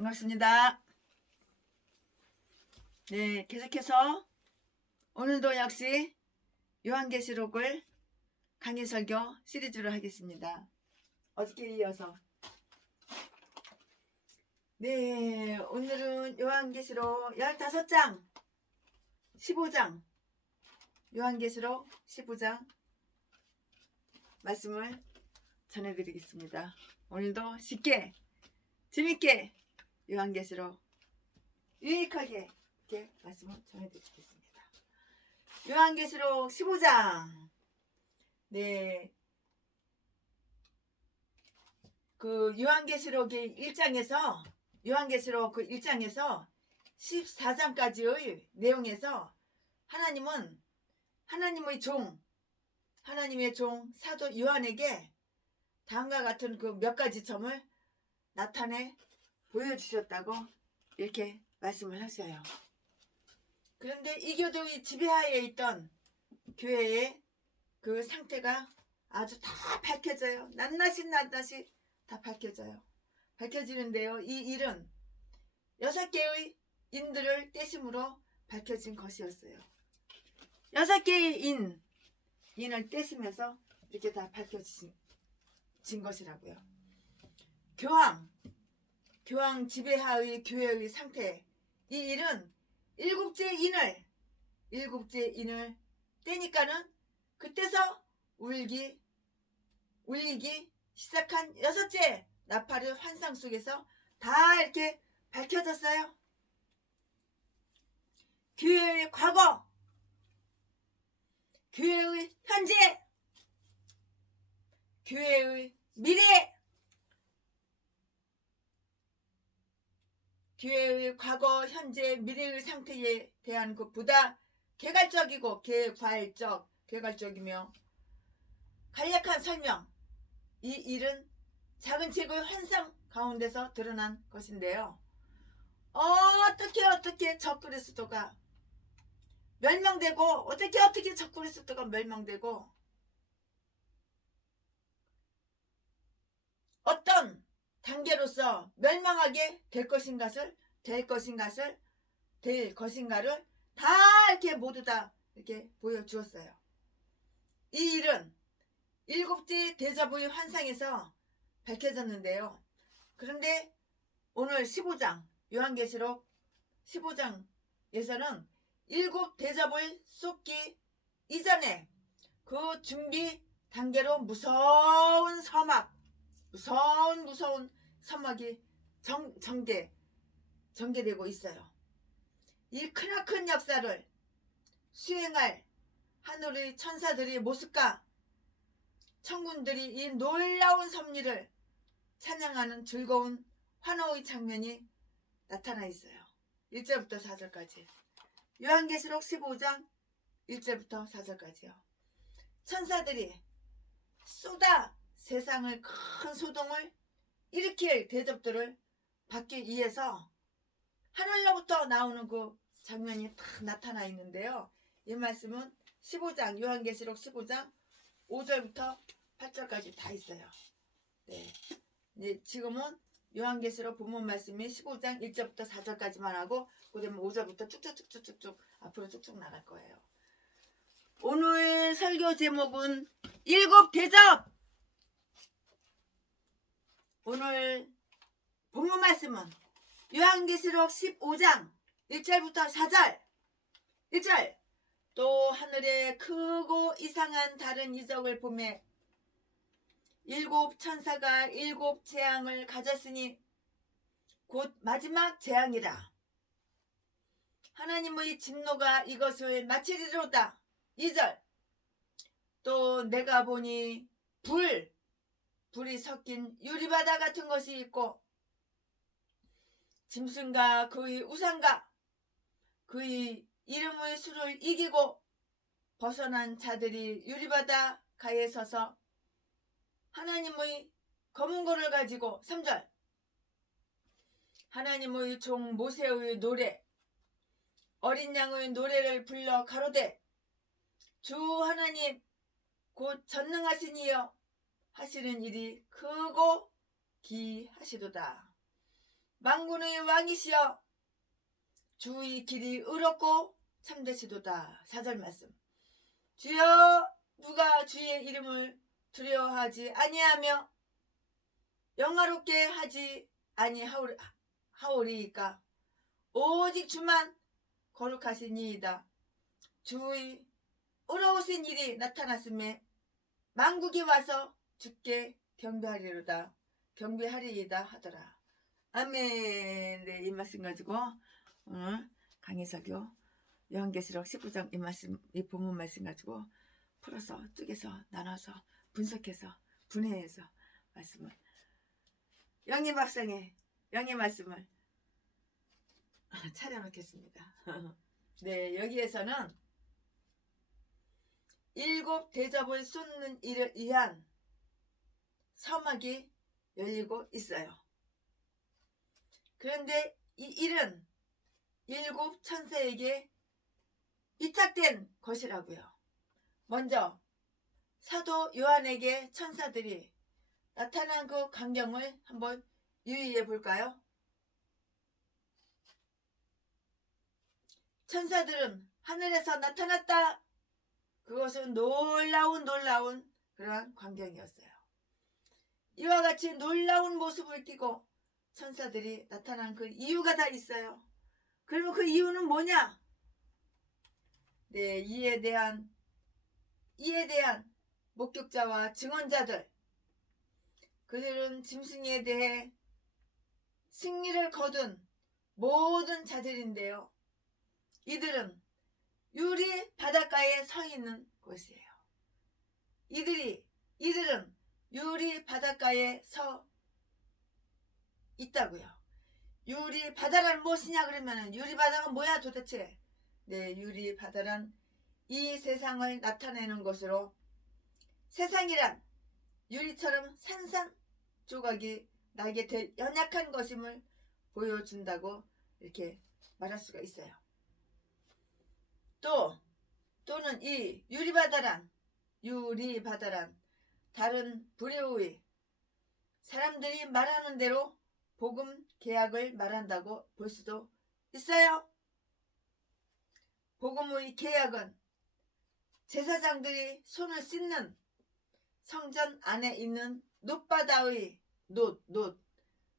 반갑습니다. 네, 계속해서 오늘도 역시 요한계시록을 강의 설교 시리즈로 하겠습니다. 어저께 이어서 네, 오늘은 요한계시록 15장 15장 요한계시록 15장 말씀을 전해드리겠습니다. 오늘도 쉽게 재밌게 요한계시록 유익하게 이렇게 말씀을 전해드리겠습니다. 요한계시록 15장 네, 그 요한계시록의 1장에서 요한계시록 그 1장에서 14장까지의 내용에서 하나님은 하나님의 종 하나님의 종 사도 요한에게 다음과 같은 그 몇 가지 점을 나타내 보여주셨다고 이렇게 말씀을 하셔요. 그런데 이 교도의 지배하에 있던 교회의 그 상태가 아주 다 밝혀져요. 낱낱이 다 밝혀져요. 밝혀지는데요. 이 일은 6개의 인들을 떼심으로 밝혀진 것이었어요. 6개의 인을 떼시면서 이렇게 다 밝혀진 것이라고요. 교황 지배하의 교회의 상태, 이 일은 7째 인을 떼니까는 그때서 울리기 시작한 6째 나팔의 환상 속에서 다 이렇게 밝혀졌어요. 교회의 과거, 교회의 현재, 교회의 미래, 교회의 과거, 현재, 미래의 상태에 대한 것보다 개괄적이고 개괄적이며 간략한 설명, 이 일은 작은 책의 환상 가운데서 드러난 것인데요. 어떻게 적그리스도가 멸망되고 어떻게 적그리스도가 멸망되고 어떤 단계로서 멸망하게 될 것인가를 다 이렇게 모두 다 이렇게 보여주었어요. 이 일은 7째 대접의 환상에서 밝혀졌는데요. 그런데 오늘 15장 요한계시록 15장에서는 7 대접을 쏟기 이전에 그 준비 단계로 무서운 서막이 전개되고 있어요. 이 크나큰 역사를 수행할 하늘의 천사들의 모습과 천군들이 이 놀라운 섭리를 찬양하는 즐거운 환호의 장면이 나타나 있어요. 1절부터 4절까지. 요한계시록 15장 1절부터 4절까지요. 천사들이 쏟아 세상을 큰 소동을 일으킬 대접들을 받기 위해서 하늘로부터 나오는 그 장면이 다 나타나 있는데요. 이 말씀은 15장 요한계시록 15장 5절부터 8절까지 다 있어요. 네. 지금은 요한계시록 본문 말씀이 15장 1절부터 4절까지만 하고 그다음에 5절부터 쭉쭉 앞으로 쭉쭉 나갈 거예요. 오늘 설교 제목은 7 대접. 오늘 본문 말씀은 요한계시록 15장 1절부터 4절. 1절. 또 하늘에 크고 이상한 다른 이적을 보매 7 천사가 7 재앙을 가졌으니 곧 마지막 재앙이라. 하나님의 진노가 이것을 마치리로다. 2절. 또 내가 보니 불이 섞인 유리바다 같은 것이 있고 짐승과 그의 우상과 그의 이름의 수를 이기고 벗어난 자들이 유리바다 가에 서서 하나님의 검은 고를 가지고 3절. 하나님의 종 모세의 노래 어린 양의 노래를 불러 가로되 주 하나님 곧 전능하신 이여 하시는 일이 크고 기하시도다. 만군의 왕이시여 주의 길이 의롭고 참되시도다. 4절 말씀. 주여 누가 주의 이름을 두려워하지 아니하며 영화롭게 하지 아니하오리이까. 오직 주만 거룩하시니이다. 주의 의로우신 일이 나타났음에 만국이 와서 주께 경배하리로다. 경배하리이다 하더라. 아멘. 네, 이 말씀 가지고 오늘 강해설교 요한계시록 19장 이 본문 말씀 가지고 풀어서 쪼개서 나눠서 분석해서 분해해서 말씀을 영의 밥상에 영의 말씀을 차려놓겠습니다. 네, 여기에서는 7 대접을 쏟는 일을 위한 서막이 열리고 있어요. 그런데 이 일은 7 천사에게 위탁된 것이라고요. 먼저 사도 요한에게 천사들이 나타난 그 광경을 한번 유의해 볼까요? 천사들은 하늘에서 나타났다. 그것은 놀라운 그러한 광경이었어요. 이와 같이 놀라운 모습을 띠고 천사들이 나타난 그 이유가 다 있어요. 그러면 그 이유는 뭐냐? 네, 이에 대한 목격자와 증언자들, 그들은 짐승에 대해 승리를 거둔 모든 자들인데요. 이들은 유리 바닷가에 서 있는 곳이에요. 이들은 유리 바닷가에 서 있다고요. 유리 바다란 무엇이냐 그러면은 유리 바다가 뭐야 도대체? 네, 유리 바다란 이 세상을 나타내는 것으로 세상이란 유리처럼 산산조각이 나게 될 연약한 것임을 보여준다고 이렇게 말할 수가 있어요. 또는 이 유리바다란 다른 불의의 사람들이 말하는 대로 복음 계약을 말한다고 볼 수도 있어요. 복음의 계약은 제사장들이 손을 씻는 성전 안에 있는 놋바다의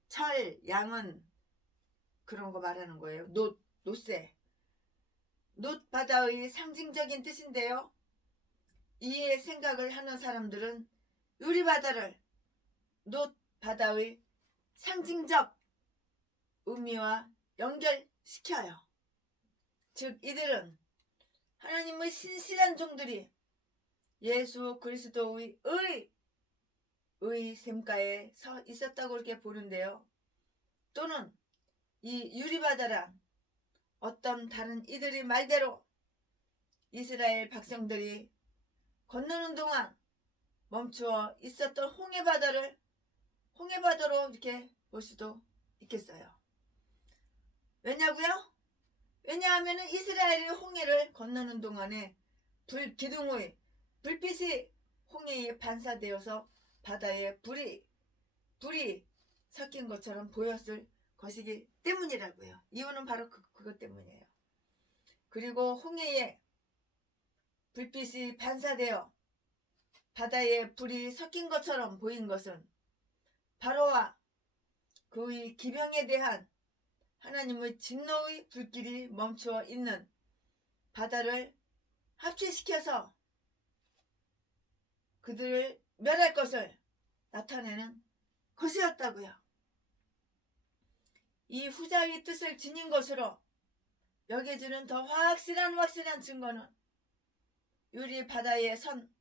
철, 양은 그런 거 말하는 거예요. 놋새. 놋바다의 상징적인 뜻인데요. 이에 생각을 하는 사람들은 유리바다를 놋바다의 상징적 의미와 연결시켜요. 즉 이들은 하나님의 신실한 종들이 예수 그리스도의 샘가에 서 있었다고 이렇게 보는데요. 또는 이 유리바다란 어떤 다른 이들의 말대로 이스라엘 백성들이 건너는 동안 멈추어 있었던 홍해바다로 이렇게 볼 수도 있겠어요. 왜냐고요? 왜냐하면 이스라엘이 홍해를 건너는 동안에 기둥의 불빛이 홍해에 반사되어서 바다에 불이 섞인 것처럼 보였을 것이기 때문이라고요. 이유는 바로 그것 때문이에요. 그리고 홍해에 불빛이 반사되어 바다에 불이 섞인 것처럼 보인 것은 바로와 그의 기병에 대한 하나님의 진노의 불길이 멈추어 있는 바다를 합치시켜서 그들을 멸할 것을 나타내는 것이었다고요. 이 후자의 뜻을 지닌 것으로 여겨지는 더 확실한 증거는 유리 바다에 선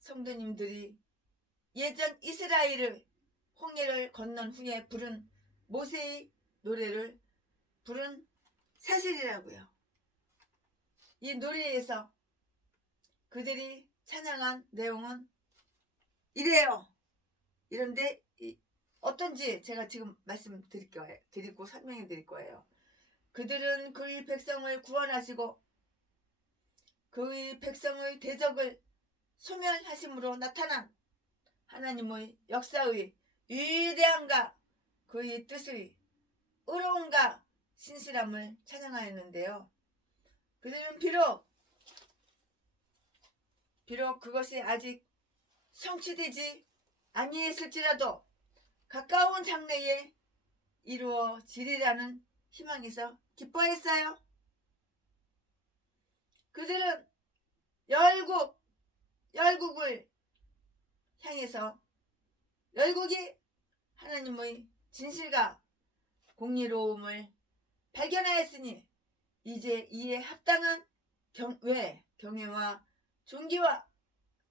성도님들이 예전 이스라엘의 홍해를 건넌 후에 부른 모세의 노래를 부른 사실이라고요. 이 노래에서 그들이 찬양한 내용은 이래요. 이런데 어떤지 제가 지금 말씀드리고 설명해 드릴 거예요. 그들은 그의 백성을 구원하시고 그의 백성의 대적을 소멸하심으로 나타난 하나님의 역사의 위대함과 그의 뜻의 의로움과 신실함을 찬양하였는데요. 그들은 비록 그것이 아직 성취되지 아니했을지라도 가까운 장래에 이루어지리라는 희망에서 기뻐했어요. 그들은 열국을 향해서 열국이 하나님의 진실과 공의로움을 발견하였으니 이제 이에 합당한 경외와 존귀와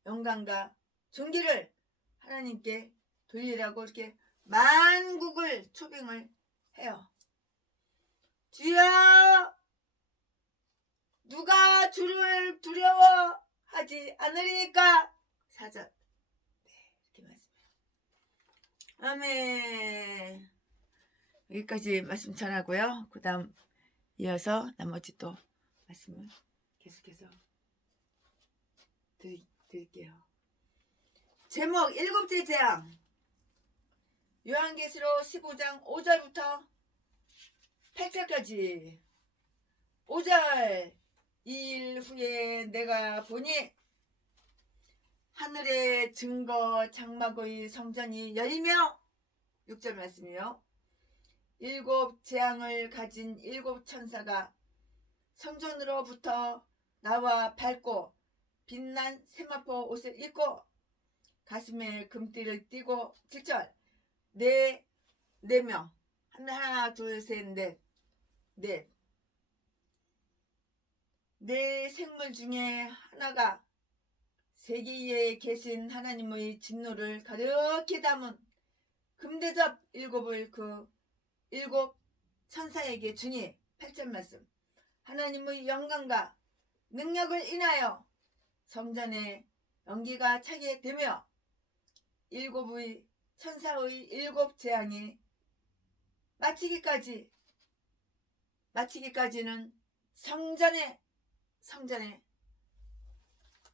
영광과 존귀를 하나님께 돌리라고 이렇게 만국을 초빙을 해요. 주여, 누가 주를 두려워하지 않으리까? 4절. 네, 이렇게 말씀해요. 아멘. 여기까지 말씀 전하고요. 그 다음 이어서 나머지 또 말씀을 계속해서 드릴게요. 제목 7째 재앙. 요한계시록 15장 5절부터 8절까지. 5절. 2일 후에 내가 보니 하늘의 증거 장막의 성전이 열리며 6절 말씀이요. 7 재앙을 가진 7 천사가 성전으로부터 나와 밝고 빛난 세마포 옷을 입고 가슴에 금띠를 띠고 7절 네 명 하나 둘 셋 넷 네 생물 중에 하나가 세계에 계신 하나님의 진노를 가득히 담은 금대접 7을 그 7 천사에게 주니 8절 말씀. 하나님의 영광과 능력을 인하여 성전에 연기가 차게 되며 7의 천사의 7 재앙이 마치기까지는 성전에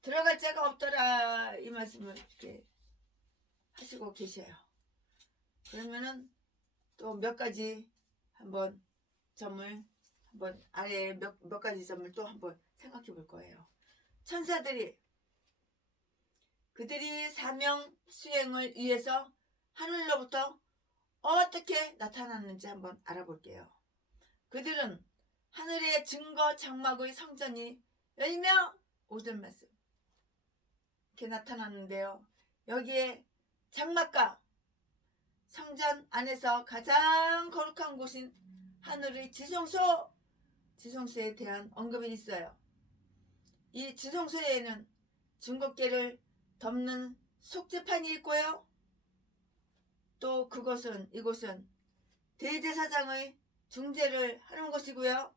들어갈 자가 없더라, 이 말씀을 이렇게 하시고 계셔요. 그러면은 또 몇 가지 한번 점을 아래에 몇 가지 점을 또 한번 생각해 볼 거예요. 천사들이 그들이 사명 수행을 위해서 하늘로부터 어떻게 나타났는지 한번 알아볼게요. 그들은 하늘의 증거 장막의 성전이 열며 5절 말씀 이렇게 나타났는데요. 여기에 장막과 성전 안에서 가장 거룩한 곳인 하늘의 지성소에 대한 언급이 있어요. 이 지성소에는 증거궤를 덮는 속죄판이 있고요. 또 이곳은 대제사장의 중재를 하는 곳이고요.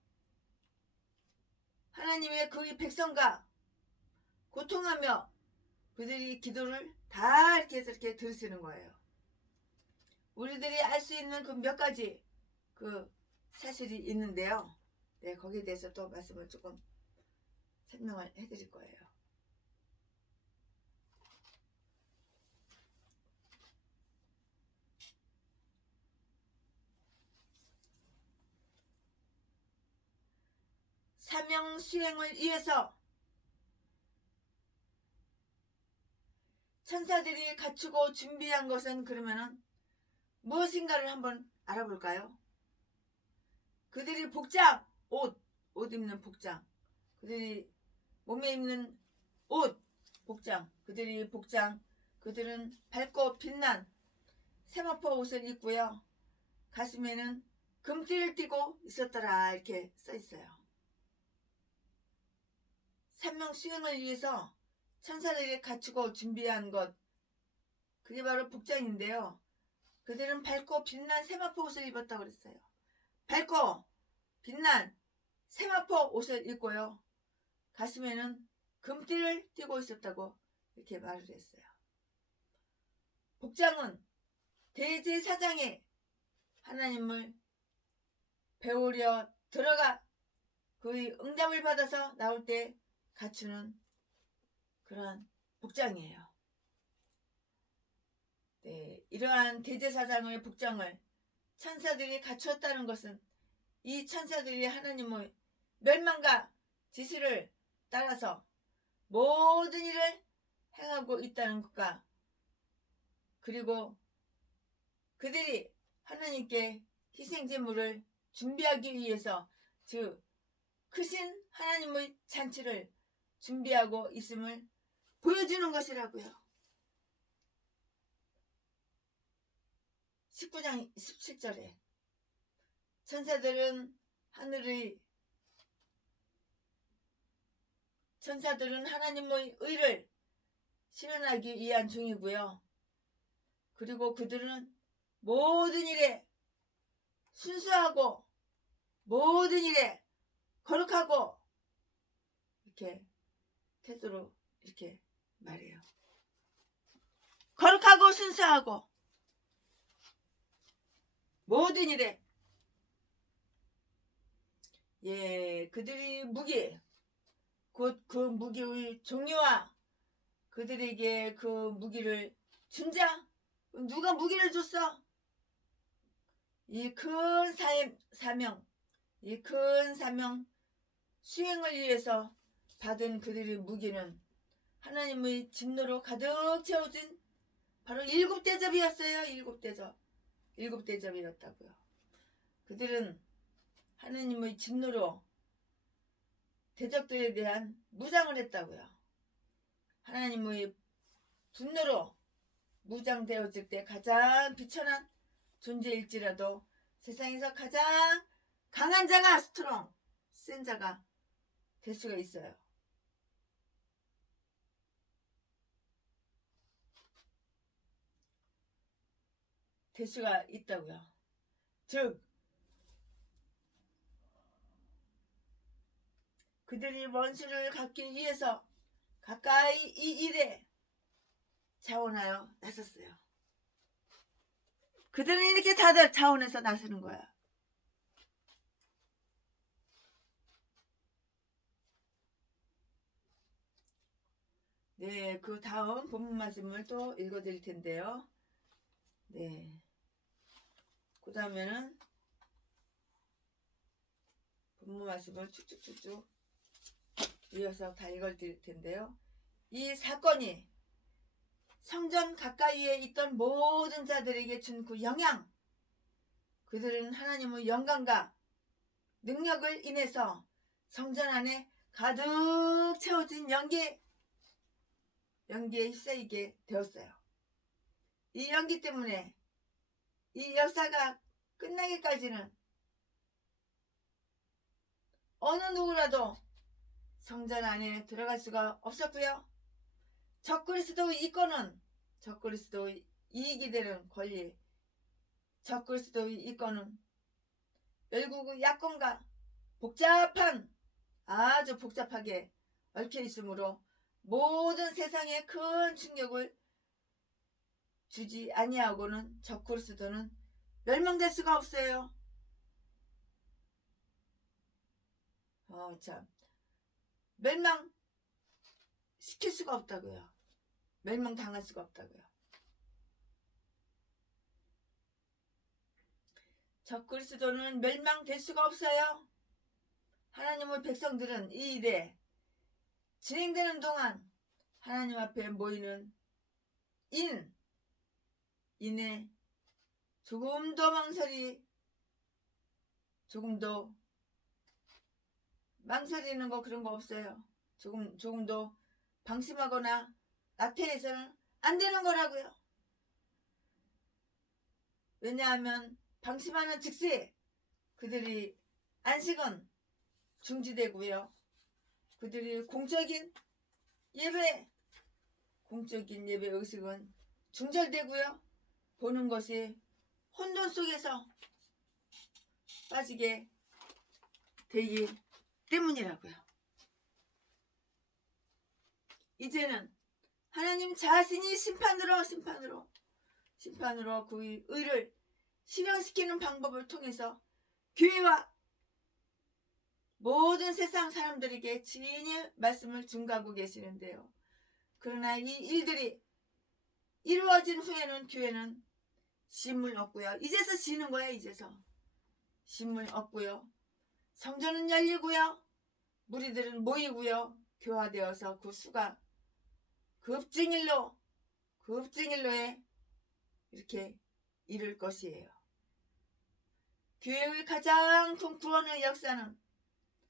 하나님의 그의 백성과 고통하며 그들이 기도를 다 이렇게 해서 이렇게 들으시는 거예요. 우리들이 알 수 있는 그 몇 가지 그 사실이 있는데요. 네, 거기에 대해서 또 말씀을 조금 설명을 해드릴 거예요. 사명 수행을 위해서 천사들이 갖추고 준비한 것은 그러면은 무엇인가를 한번 알아볼까요? 그들이 복장, 옷 입는 복장, 그들이 몸에 입는 옷, 복장, 그들은 밝고 빛난 세마포 옷을 입고요. 가슴에는 금띠를 띠고 있었더라, 이렇게 써 있어요. 사명 수행을 위해서 천사들이 갖추고 준비한 것, 그게 바로 복장인데요. 그들은 밝고 빛난 세마포 옷을 입었다고 그랬어요. 밝고 빛난 세마포 옷을 입고요. 가슴에는 금띠를 띠고 있었다고 이렇게 말을 했어요. 복장은 대제사장이 하나님을 배우려 들어가 그의 응답을 받아서 나올 때 갖추는 그런 복장이에요. 네, 이러한 대제사장의 복장을 천사들이 갖추었다는 것은 이 천사들이 하나님의 멸망과 지시를 따라서 모든 일을 행하고 있다는 것과, 그리고 그들이 하나님께 희생제물을 준비하기 위해서, 즉 크신 하나님의 잔치를 준비하고 있음을 보여주는 것이라고요. 19장 17절에 천사들은 하나님의 의를 실현하기 위한 중이고요. 그리고 그들은 모든 일에 순수하고 모든 일에 거룩하고 이렇게 태도로 이렇게 말해요. 거룩하고 순수하고 모든 일에, 예, 그들이 무기, 곧 그 무기의 종류와 그들에게 그 무기를 준 자, 누가 무기를 줬어? 이 큰 사명, 이 큰 사명 수행을 위해서 받은 그들의 무기는 하나님의 진노로 가득 채워진 바로 7대접이었어요. 7대접이었다고요. 그들은 하나님의 진노로 대적들에 대한 무장을 했다고요. 하나님의 분노로 무장되어질 때 가장 비천한 존재일지라도 세상에서 가장 강한 자가, 스트롱, 센 자가 될 수가 있어요. 될 수가 있다고요. 즉 그들이 원수를 갚기 위해서 가까이 이 일에 자원하여 나섰어요. 그들은 이렇게 다들 자원해서 나서는 거야. 네, 그 다음 본문 말씀을 또 읽어드릴 텐데요. 네, 그 다음에는 본문 말씀을 쭉쭉쭉쭉 이어서 다 읽어드릴 텐데요. 이 사건이 성전 가까이에 있던 모든 자들에게 준 그 영향, 그들은 하나님의 영광과 능력을 인해서 성전 안에 가득 채워진 연기에 휩싸이게 되었어요. 이 연기 때문에 이 역사가 끝나기까지는 어느 누구라도 성전 안에 들어갈 수가 없었고요. 적그리스도의 이익이 되는 권리, 적그리스도의 이권은 열국의 야권과 아주 복잡하게 얽혀 있으므로 모든 세상에 큰 충격을 주지 아니하고는 적그리스도는 멸망될 수가 없어요. 참, 멸망시킬 수가 없다고요. 멸망당할 수가 없다고요. 적그리스도는 멸망될 수가 없어요. 하나님의 백성들은 이 일에 진행되는 동안 하나님 앞에 모이는 인의 조금도 망설이는 거 그런 거 없어요. 조금도 방심하거나 나태해서는 안 되는 거라고요. 왜냐하면 방심하는 즉시 그들이 안식은 중지되고요. 그들이 공적인 예배 의식은 중절되고요. 보는 것이 혼돈 속에서 빠지게 되기 때문이라고요. 이제는 하나님 자신이 심판으로 그의 의를 실현시키는 방법을 통해서 교회와 모든 세상 사람들에게 진리의 말씀을 증거하고 계시는데요. 그러나 이 일들이 이루어진 후에는 교회는 쉼을 얻고요. 이제서 쉬는 거예요. 이제서 쉼을 얻고요. 성전은 열리고요. 무리들은 모이고요. 교화되어서 그 수가 급증일로에 이렇게 이룰 것이에요. 교회의 가장 큰 구원의 역사는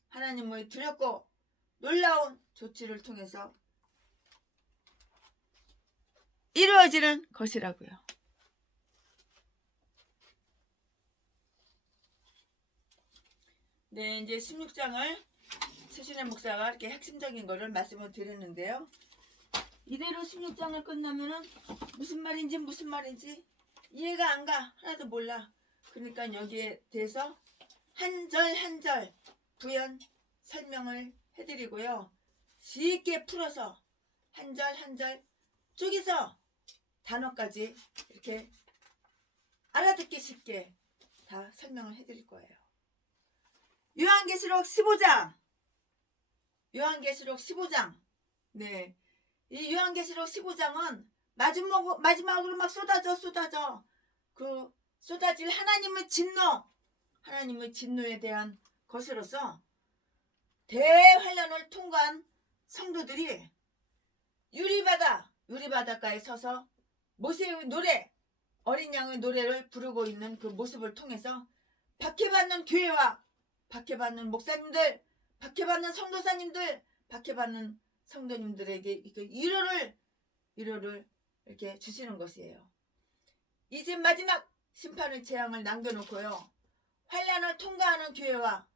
하나님의 두렵고 놀라운 조치를 통해서 이루어지는 것이라고요. 네, 이제 16장을 최신의 목사가 이렇게 핵심적인 거를 말씀을 드렸는데요. 이대로 16장을 끝나면은 무슨 말인지 이해가 안 가. 하나도 몰라. 그러니까 여기에 대해서 한 절 한 절 부연 설명을 해드리고요. 쉽게 풀어서 한 절 한 절 쪼개서 단어까지 이렇게 알아듣기 쉽게 다 설명을 해드릴 거예요. 요한계시록 15장. 네. 이 요한계시록 15장은 마지막으로 막 쏟아져. 그 쏟아질 하나님의 진노에 대한 것으로서 대환란을 통과한 성도들이 유리바닷가에 서서 모세의 노래, 어린 양의 노래를 부르고 있는 그 모습을 통해서 박해받는 교회와 박해받는 목사님들, 박해받는 성도사님들, 박해받는 성도님들에게 위로를 이렇게 주시는 것이에요. 이제 마지막 심판의 재앙을 남겨놓고요. 환난을 통과하는 교회와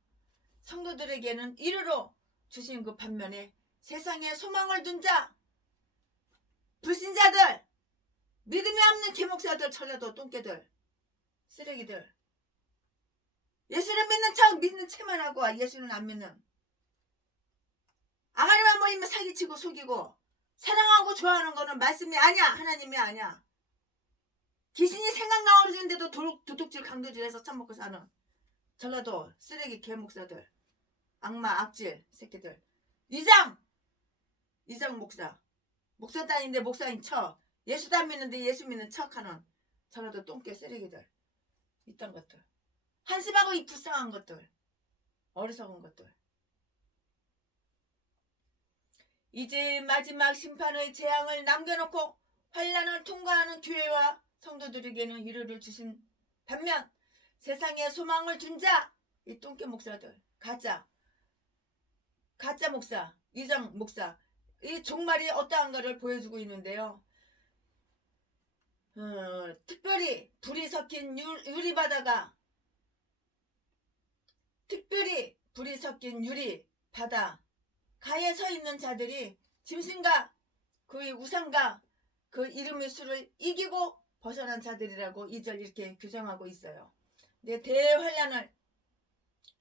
성도들에게는 위로로 주신 그 반면에 세상에 소망을 둔 자, 불신자들, 믿음이 없는 개목사들, 천라도 똥개들, 쓰레기들, 예수를 믿는 체만 하고 예수는 안 믿는, 아가리만 모이면 사기치고 속이고 사랑하고 좋아하는 거는 말씀이 아니야. 하나님이 아니야. 귀신이 생각나오는데도 도둑질 강도질해서 처먹고 사는 전라도 쓰레기 개목사들, 악마 악질 새끼들, 이장 목사 다니는데 목사인 척, 예수도 안 믿는데 예수 믿는 척하는 전라도 똥개 쓰레기들, 이딴 것들, 한심하고 이 불쌍한 것들, 어리석은 것들. 이제 마지막 심판의 재앙을 남겨놓고 환난을 통과하는 교회와 성도들에게는 위로를 주신 반면 세상에 소망을 둔 자, 이 똥개 목사들, 가짜 목사, 이장 목사, 이 종말이 어떠한가를 보여주고 있는데요. 특별히 불이 섞인 유리바다 가에 서 있는 자들이 짐승과 그의 우상과 그 이름의 수를 이기고 벗어난 자들이라고 2절 이렇게 규정하고 있어요. 네, 대환란을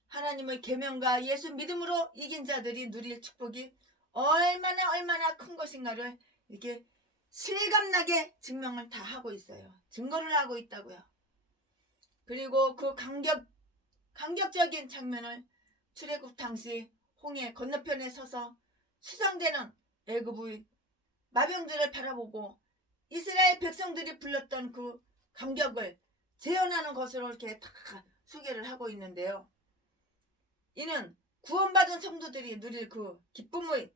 하나님의 계명과 예수 믿음으로 이긴 자들이 누릴 축복이 얼마나 큰 것인가를 이렇게 실감나게 증명을 다 하고 있어요. 증거를 하고 있다고요. 그리고 그 감격적인 장면을 출애굽 당시 홍해 건너편에 서서 수상되는 애굽의 마병들을 바라보고 이스라엘 백성들이 불렀던 그 감격을 재현하는 것으로 이렇게 다 소개를 하고 있는데요. 이는 구원받은 성도들이 누릴 그 기쁨의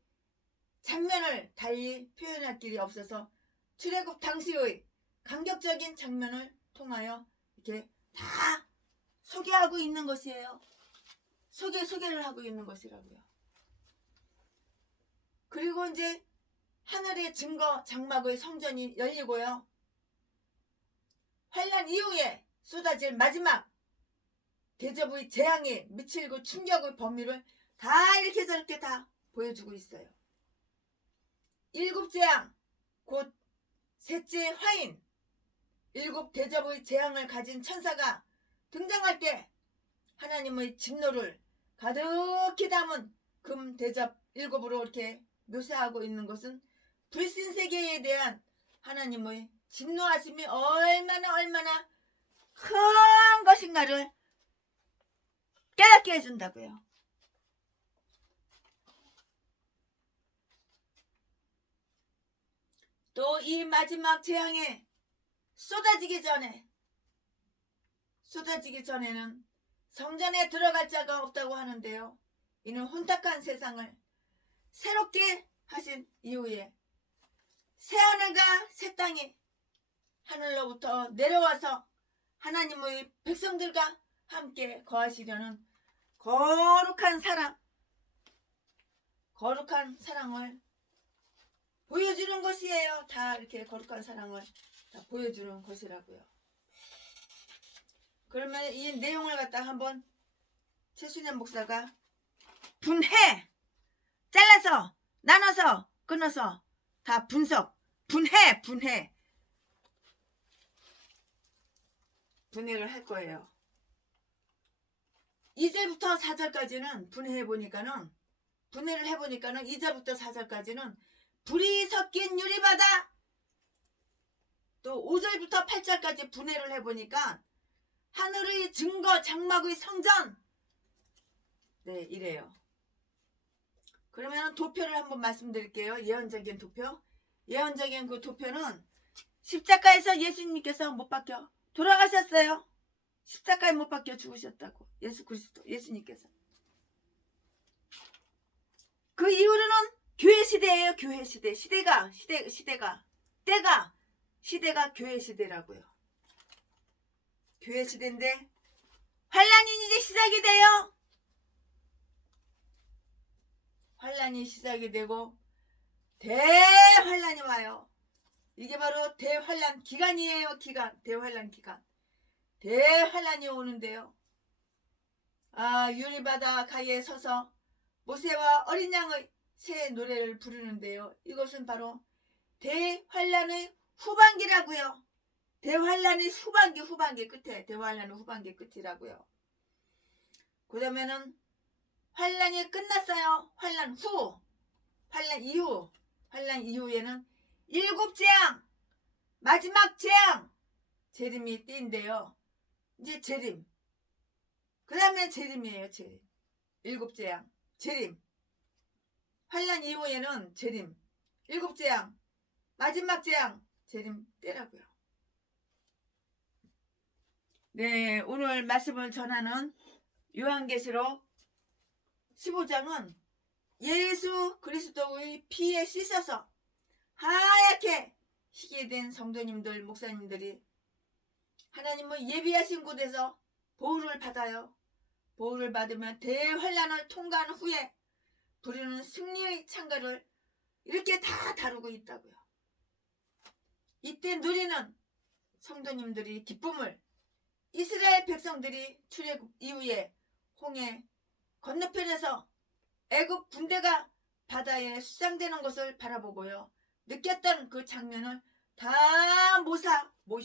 장면을 달리 표현할 길이 없어서 출애굽 당시의 감격적인 장면을 통하여 이렇게 다 소개하고 있는 것이에요. 소개를 하고 있는 것이라고요. 그리고 이제 하늘의 증거 장막의 성전이 열리고요. 환난 이후에 쏟아질 마지막 대접의 재앙이 미칠 그 충격의 범위를 다 이렇게 저렇게 다 보여주고 있어요. 7 재앙, 곧 셋째 화인, 7 대접의 재앙을 가진 천사가 등장할 때 하나님의 진노를 가득히 담은 금 대접 7으로 이렇게 묘사하고 있는 것은 불신 세계에 대한 하나님의 진노하심이 얼마나 큰 것인가를 깨닫게 해준다고요. 또 이 마지막 재앙에 쏟아지기 전에는 성전에 들어갈 자가 없다고 하는데요. 이는 혼탁한 세상을 새롭게 하신 이후에 새하늘과 새 땅이 하늘로부터 내려와서 하나님의 백성들과 함께 거하시려는 거룩한 사랑을 보여주는 것이에요. 다 이렇게 거룩한 사랑을 다 보여주는 것이라고요. 그러면 이 내용을 갖다 한번 최순현 목사가 분해, 잘라서, 나눠서, 끊어서 다 분해를 할 거예요. 2절부터 4절까지는 분해를 해보니까는 2절부터 4절까지는 불이 섞인 유리바다, 또 5절부터 8절까지 분해를 해보니까 하늘의 증거 장막의 성전, 네, 이래요. 그러면 도표를 한번 말씀드릴게요. 예언적인 도표. 예언적인 그 도표는 십자가에서 예수님께서 못 박혀 돌아가셨어요. 십자가에 못 박혀 죽으셨다고. 예수 그리스도, 예수님께서. 그 이후로는 교회 시대예요. 교회 시대. 시대가 교회 시대라고요. 교회 시대인데 환란이 이제 시작이 돼요. 환란이 시작이 되고 대환란이 와요. 이게 바로 대환란 기간이에요. 대환란 기간. 대환란이 오는데요. 유리바다 가에 서서 모세와 어린 양의 새 노래를 부르는데요. 이것은 바로 대환란의 후반기라고요. 대환란의 후반기 끝에, 대환란의 후반기 끝이라고요. 그러면은 환란이 끝났어요. 환란 이후에는 7재앙, 마지막 재앙, 재림이 띠인데요. 이제 재림. 그 다음에 재림이에요. 재림. 7재앙, 재림. 환란 이후에는 재림. 7재앙, 마지막 재앙, 재림 때라고요. 네, 오늘 말씀을 전하는 요한계시록 15장은 예수 그리스도의 피에 씻어서 하얗게 희게 된 성도님들, 목사님들이 하나님의 예비하신 곳에서 보호를 받아요. 보호를 받으면 대환란을 통과한 후에 부르는 승리의 창가를 이렇게 다 다루고 있다고요. 이때 누리는 성도님들이 기쁨을, 이스라엘 백성들이 출애굽 이후에 홍해 건너편에서 애굽 군대가 바다에 수상되는 것을 바라보고요. 느꼈던 그 장면을 다 묘사하고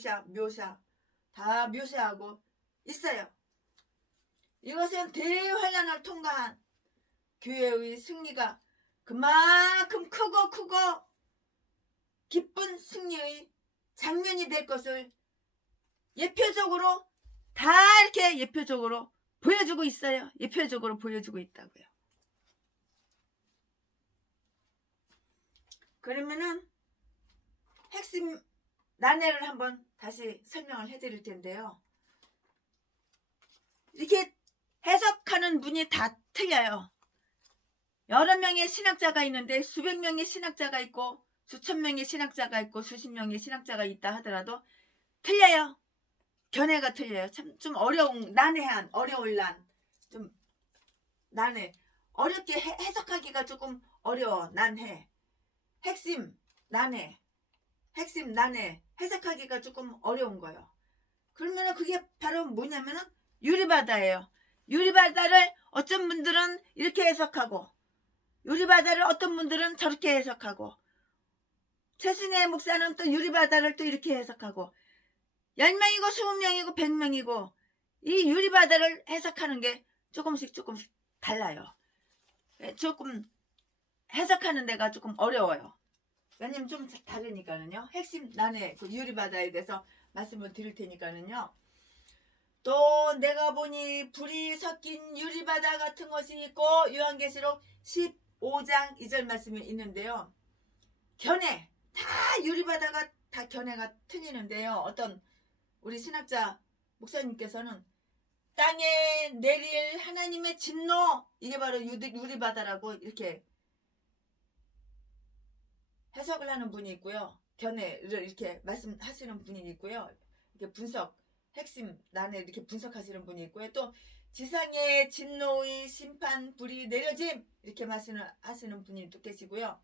있어요. 이것은 대환란을 통과한 교회의 승리가 그만큼 크고 기쁜 승리의 장면이 될 것을 예표적으로 다 이렇게 예표적으로 보여주고 있어요. 예표적으로 보여주고 있다고요. 그러면은 핵심 난해를 한번 다시 설명을 해드릴 텐데요. 이렇게 해석하는 분이 다 틀려요. 여러 명의 신학자가 있는데 수백 명의 신학자가 있고 수천 명의 신학자가 있고 수십 명의 신학자가 있다 하더라도 틀려요. 견해가 틀려요. 참 좀 어려울 난, 좀 난해. 어렵게 해석하기가 조금 어려워. 난해. 핵심 난해. 해석하기가 조금 어려운 거예요. 그러면 그게 바로 뭐냐면은 유리바다예요. 유리바다를 어떤 분들은 이렇게 해석하고, 유리바다를 어떤 분들은 저렇게 해석하고, 최순애 목사는 또 유리바다를 또 이렇게 해석하고, 10명이고 20명이고 100명이고 이 유리바다를 해석하는 게 조금씩 달라요. 조금 해석하는 데가 조금 어려워요. 왜냐면 좀 다르니까는요. 핵심 난해 그 유리바다에 대해서 말씀을 드릴 테니까는요. 또 내가 보니 불이 섞인 유리바다 같은 것이 있고 요한계시록 15장 2절 말씀이 있는데요. 견해 다 유리바다가 다 견해가 틀리는데요. 어떤 우리 신학자 목사님께서는 땅에 내릴 하나님의 진노, 이게 바로 유리바다라고 이렇게 해석을 하는 분이 있고요. 견해를 이렇게 말씀하시는 분이 있고요. 이렇게 분석, 핵심 난에 이렇게 분석하시는 분이 있고요. 또 지상의 진노의 심판 불이 내려짐, 이렇게 말씀하시는 분이 또 계시고요.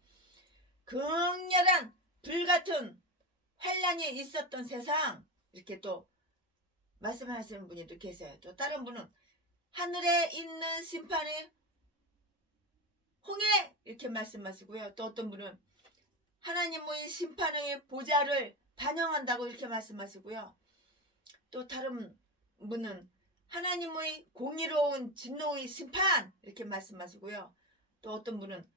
극렬한 불같은 환란이 있었던 세상, 이렇게 또 말씀하시는 분이 또 계세요. 또 다른 분은 하늘에 있는 심판의 홍해, 이렇게 말씀하시고요. 또 어떤 분은 하나님의 심판의 보좌를 반영한다고 이렇게 말씀하시고요. 또 다른 분은 하나님의 공의로운 진노의 심판, 이렇게 말씀하시고요. 또 어떤 분은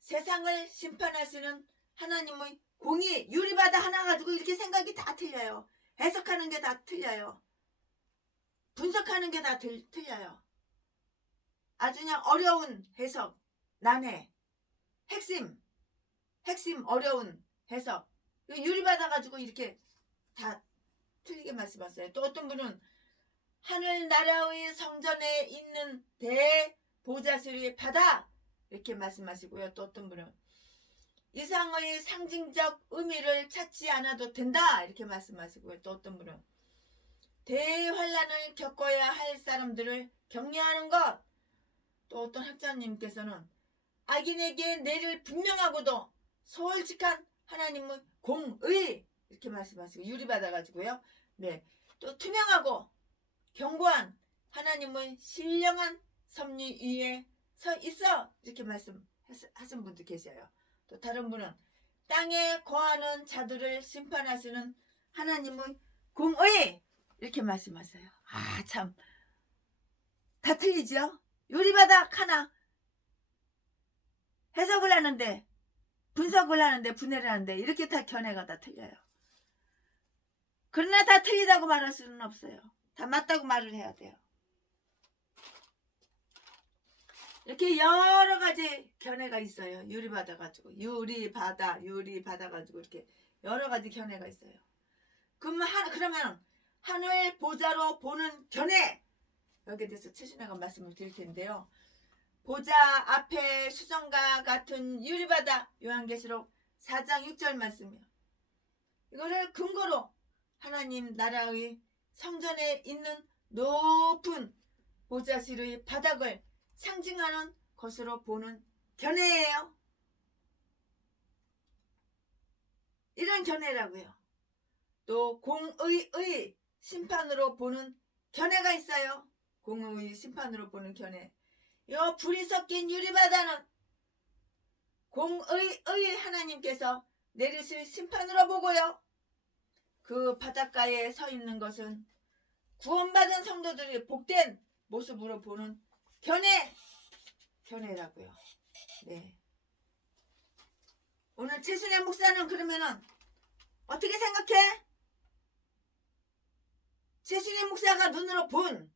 세상을 심판하시는 하나님의 공의, 유리바다 하나 가지고 이렇게 생각이 다 틀려요. 해석하는 게 다 틀려요. 분석하는 게 다 틀려요. 아주 그냥 어려운 해석, 난해, 핵심 어려운 해석, 유리바다 가지고 이렇게 다 틀리게 말씀하셨어요. 또 어떤 분은 하늘나라의 성전에 있는 대보좌수의 바다, 이렇게 말씀하시고요. 또 어떤 분은 이상의 상징적 의미를 찾지 않아도 된다, 이렇게 말씀하시고요. 또 어떤 분은 대환란을 겪어야 할 사람들을 격려하는 것. 또 어떤 학자님께서는 악인에게 내릴 분명하고도 솔직한 하나님의 공의, 이렇게 말씀하시고 유리바다 가지고요. 네, 또 투명하고 견고한 하나님의 신령한 섭리 위에 서 있어, 이렇게 말씀하신 분도 계셔요. 또 다른 분은 땅에 거하는 자들을 심판하시는 하나님의 공의, 이렇게 말씀하세요. 아, 참 다 틀리죠? 유리바다 하나 해석을 하는데, 분석을 하는데, 분해를 하는데 이렇게 다 견해가 다 틀려요. 그러나 다 틀리다고 말할 수는 없어요. 다 맞다고 말을 해야 돼요. 이렇게 여러 가지 견해가 있어요. 유리바다 가지고, 유리바다 가지고 이렇게 여러 가지 견해가 있어요. 그러면 하늘 보좌로 보는 견해, 여기에 대해서 최순애가 말씀을 드릴 텐데요. 보좌 앞에 수정과 같은 유리바다, 요한계시록 4장 6절 말씀이요. 이거를 근거로 하나님 나라의 성전에 있는 높은 보좌실의 바닥을 상징하는 것으로 보는 견해예요. 이런 견해라고요. 또 공의의 심판으로 보는 견해가 있어요. 공의의 심판으로 보는 견해. 이 불이 섞인 유리바다는 공의의 하나님께서 내리실 심판으로 보고요. 그 바닷가에 서 있는 것은 구원받은 성도들이 복된 모습으로 보는 견해라고요. 네. 오늘 최순애 목사는 그러면은 어떻게 생각해? 최순애 목사가 눈으로 본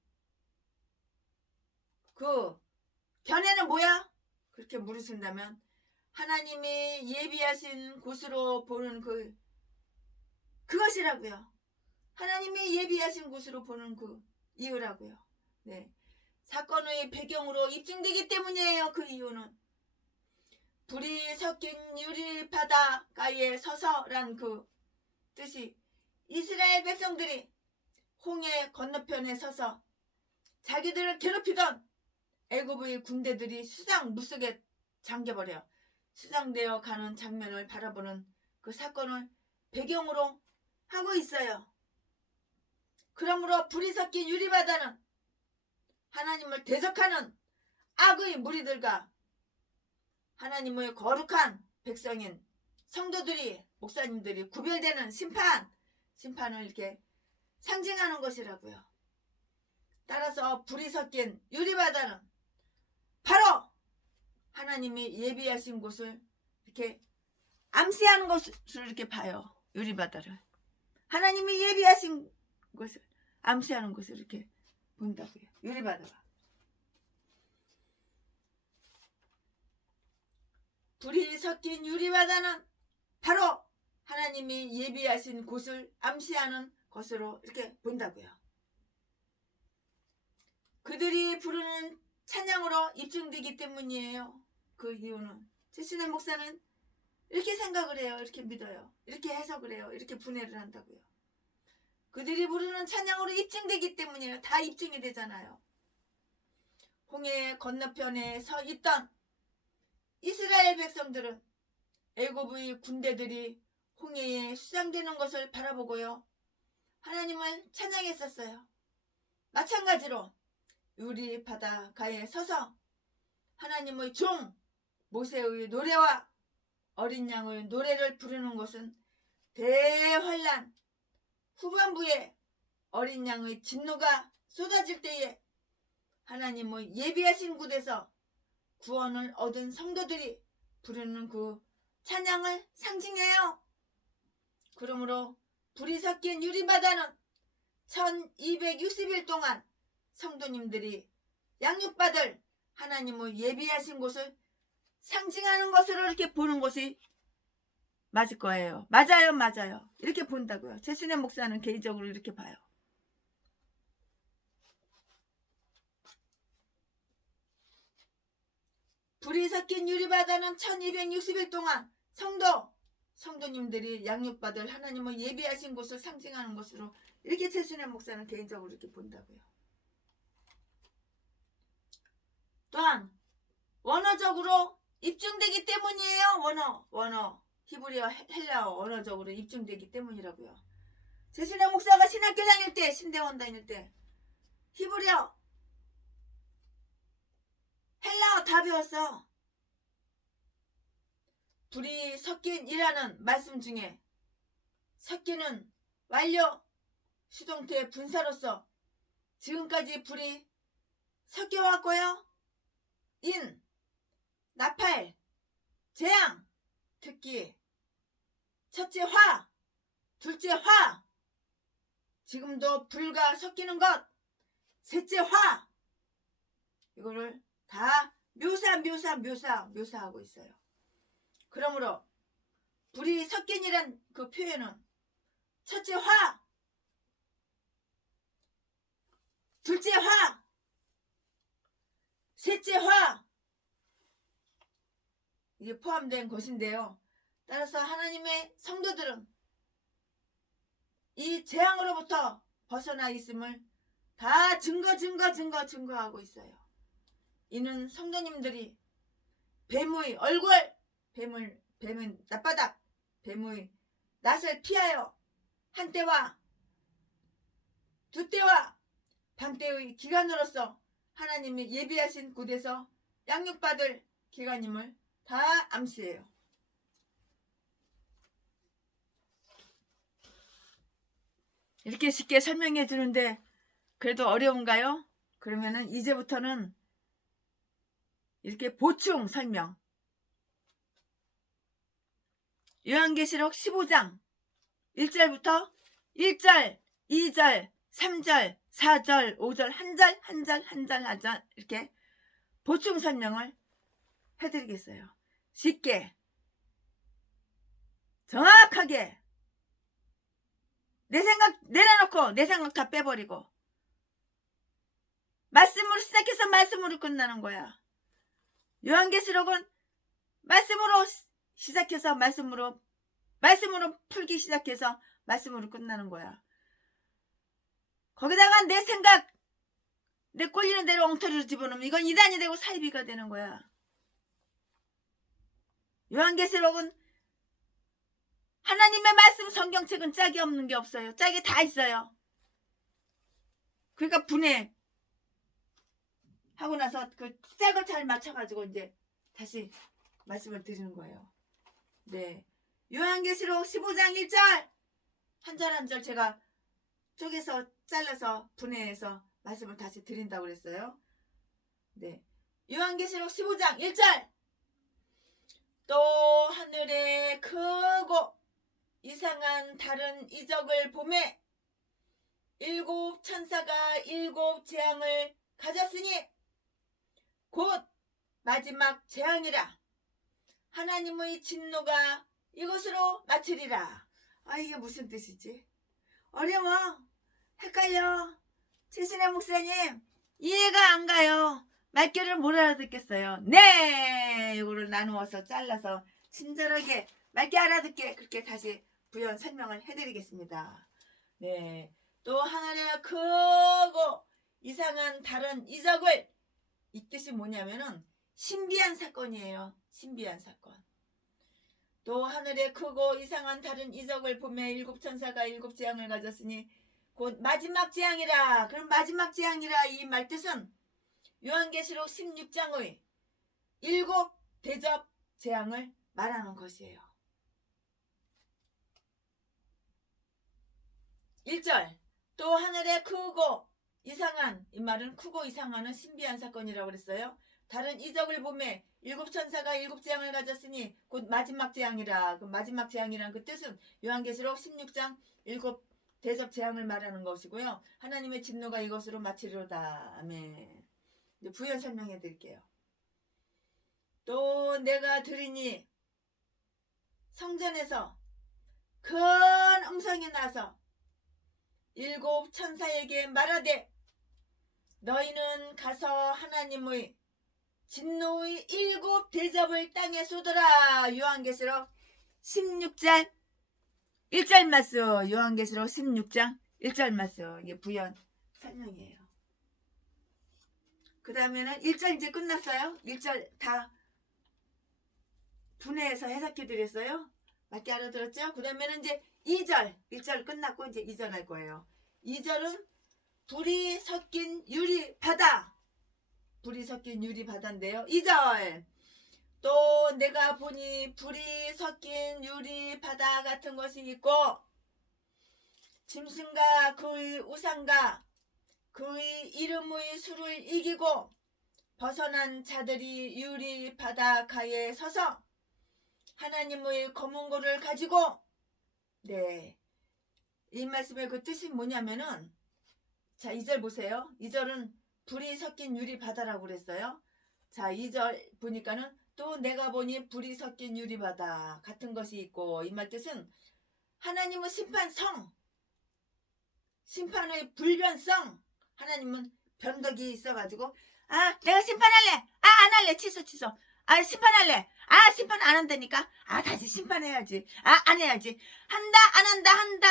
그 견해는 뭐야? 그렇게 물으신다면 하나님이 예비하신 곳으로 보는 그것이라고요. 하나님이 예비하신 곳으로 보는 그 이유라고요. 네. 사건의 배경으로 입증되기 때문이에요. 그 이유는 불이 섞인 유리 바닷가에 서서란 그 뜻이 이스라엘 백성들이 홍해 건너편에 서서 자기들을 괴롭히던 애굽의 군대들이 수상 물속에 잠겨버려 수상되어 가는 장면을 바라보는 그 사건을 배경으로 하고 있어요. 그러므로 불이 섞인 유리바다는 하나님을 대적하는 악의 무리들과 하나님의 거룩한 백성인 성도들이, 목사님들이 구별되는 심판을 이렇게 상징하는 것이라고요. 따라서 불이 섞인 유리바다는 바로 하나님이 예비하신 곳을 이렇게 암시하는 것을 이렇게 봐요. 유리바다를 하나님이 예비하신 곳을 암시하는 것을 이렇게 본다고요. 유리바다가 불이 섞인 유리바다는 바로 하나님이 예비하신 곳을 암시하는 것으로 이렇게 본다고요. 그들이 부르는 찬양으로 입증되기 때문이에요. 그 이유는 최신의 목사는 이렇게 생각을 해요. 이렇게 믿어요. 이렇게 해석을 해요. 이렇게 분해를 한다고요. 그들이 부르는 찬양으로 입증되기 때문이에요. 다 입증이 되잖아요. 홍해 건너편에 서 있던 이스라엘 백성들은 애굽의 군대들이 홍해에 수장되는 것을 바라보고요. 하나님을 찬양했었어요. 마찬가지로 유리 바다가에 서서 하나님의 종 모세의 노래와 어린 양의 노래를 부르는 것은 대환란 후반부에 어린 양의 진노가 쏟아질 때에 하나님의 예비하신 곳에서 구원을 얻은 성도들이 부르는 그 찬양을 상징해요. 그러므로 불이 섞인 유리바다는 1260일 동안 성도님들이 양육받을 하나님의 예비하신 곳을 상징하는 것으로 이렇게 보는 것이 맞을 거예요. 맞아요. 이렇게 본다고요. 최순애 목사는 개인적으로 이렇게 봐요. 불이 섞인 유리바다는 1260일 동안 성도님들이 양육받을 하나님의 예비하신 곳을 상징하는 것으로 이렇게 최순애 목사는 개인적으로 이렇게 본다고요. 또한 원어적으로 입증되기 때문이에요. 원어 히브리어 헬라어 언어적으로 입증되기 때문이라고요. 최순애 목사가 신학교 다닐 때 신대원 다닐 때 히브리어 헬라어 다 배웠어. 불이 섞인이라는 말씀 중에 섞이는 완료 수동태 분사로서 지금까지 불이 섞여왔고요. 인, 나팔, 재앙, 특기, 첫째 화, 둘째 화, 지금도 불과 섞이는 것, 셋째 화, 이거를 다 묘사하고 있어요. 그러므로 불이 섞인이란 그 표현은 첫째 화, 둘째 화, 셋째 화 이게 포함된 것인데요. 따라서 하나님의 성도들은 이 재앙으로부터 벗어나 있음을 다 증거하고 있어요. 이는 성도님들이 뱀의 얼굴, 뱀은 낮바닥, 뱀의 낯을 피하여 한때와 두때와 밤때의 기간으로서 하나님이 예비하신 곳에서 양육받을 기간임을 다 암시해요. 이렇게 쉽게 설명해 주는데 그래도 어려운가요? 그러면은 이제부터는 이렇게 보충 설명. 요한계시록 15장 1절부터 1절, 2절, 3절, 4절, 5절 한 절 이렇게 보충 설명을 해드리겠어요. 쉽게 정확하게 내 생각 내려놓고 내 생각 다 빼버리고 말씀으로 시작해서 말씀으로 끝나는 거야. 요한계시록은 말씀으로 시작해서 말씀으로 풀기 시작해서 말씀으로 끝나는 거야. 거기다가 내 생각 내 꼴리는 대로 엉터리로 집어넣으면 이건 이단이 되고 사이비가 되는 거야. 요한계시록은 하나님의 말씀 성경책은 짝이 없는 게 없어요. 짝이 다 있어요. 그러니까 분해 하고 나서 그 짝을 잘 맞춰가지고 이제 다시 말씀을 드리는 거예요. 네, 요한계시록 15장 1절 한 절 한 절 제가 쪼개서 잘라서 분해해서 말씀을 다시 드린다고 그랬어요. 네, 요한계시록 15장 1절 또 하늘에 크고 이상한 다른 이적을 보매 일곱 천사가 일곱 재앙을 가졌으니 곧 마지막 재앙이라 하나님의 진노가 이것으로 마치리라. 아, 이게 무슨 뜻이지? 어려워. 헷갈려. 최신혜 목사님, 이해가 안 가요. 말귀를 못 알아듣겠어요. 네! 이거를 나누어서 잘라서 친절하게 말귀 알아듣게 그렇게 다시 부연 설명을 해드리겠습니다. 네. 또 하늘의 크고 이상한 다른 이적을, 이 뜻이 뭐냐면은 신비한 사건이에요. 신비한 사건. 또 하늘에 크고 이상한 다른 이적을 보며 일곱 천사가 일곱 재앙을 가졌으니 곧 마지막 재앙이라. 그럼 마지막 재앙이라 이 말뜻은 요한계시록 16장의 일곱 대접 재앙을 말하는 것이에요. 1절 또 하늘에 크고 이상한, 이 말은 크고 이상한은 신비한 사건이라고 그랬어요. 다른 이적을 보며 일곱 천사가 일곱 재앙을 가졌으니 곧 마지막 재앙이라. 그 마지막 재앙이라는 그 뜻은 요한계시록 16장 일곱 대접 재앙을 말하는 것이고요. 하나님의 진노가 이것으로 마치리로다. 아멘. 이제 부연 설명해 드릴게요. 또 내가 들으니 성전에서 큰 음성이 나서 일곱 천사에게 말하되 너희는 가서 하나님의 진노의 일곱 대접을 땅에 쏟으라. 요한계시록 16장 1절 말씀. 요한계시록 16장 1절 말씀. 이게 부연 설명이에요. 그 다음에는 1절 이제 끝났어요. 1절 다 분해해서 해석해 드렸어요. 맞게 알아들었죠? 그 다음에는 이제 2절. 1절 끝났고 이제 2절 할 거예요. 2절은 불이 섞인 유리 바다. 불이 섞인 유리 바다인데요. 2절 또 내가 보니 불이 섞인 유리 바다 같은 것이 있고 짐승과 그의 우상과 그의 이름의 수를 이기고 벗어난 자들이 유리 바닷가에 서서 하나님의 검은 고를 가지고, 네, 이 말씀의 그 뜻이 뭐냐면은, 자 2절 보세요. 2절은 불이 섞인 유리 바다라고 그랬어요. 자 2절 보니까는 또 내가 보니 불이 섞인 유리 바다 같은 것이 있고, 이 말 뜻은 하나님은 심판성, 심판의 불변성. 하나님은 변덕이 있어가지고 내가 심판할래. 안 할래. 취소. 심판할래. 심판 안 한다니까. 다시 심판해야지. 안 해야지. 한다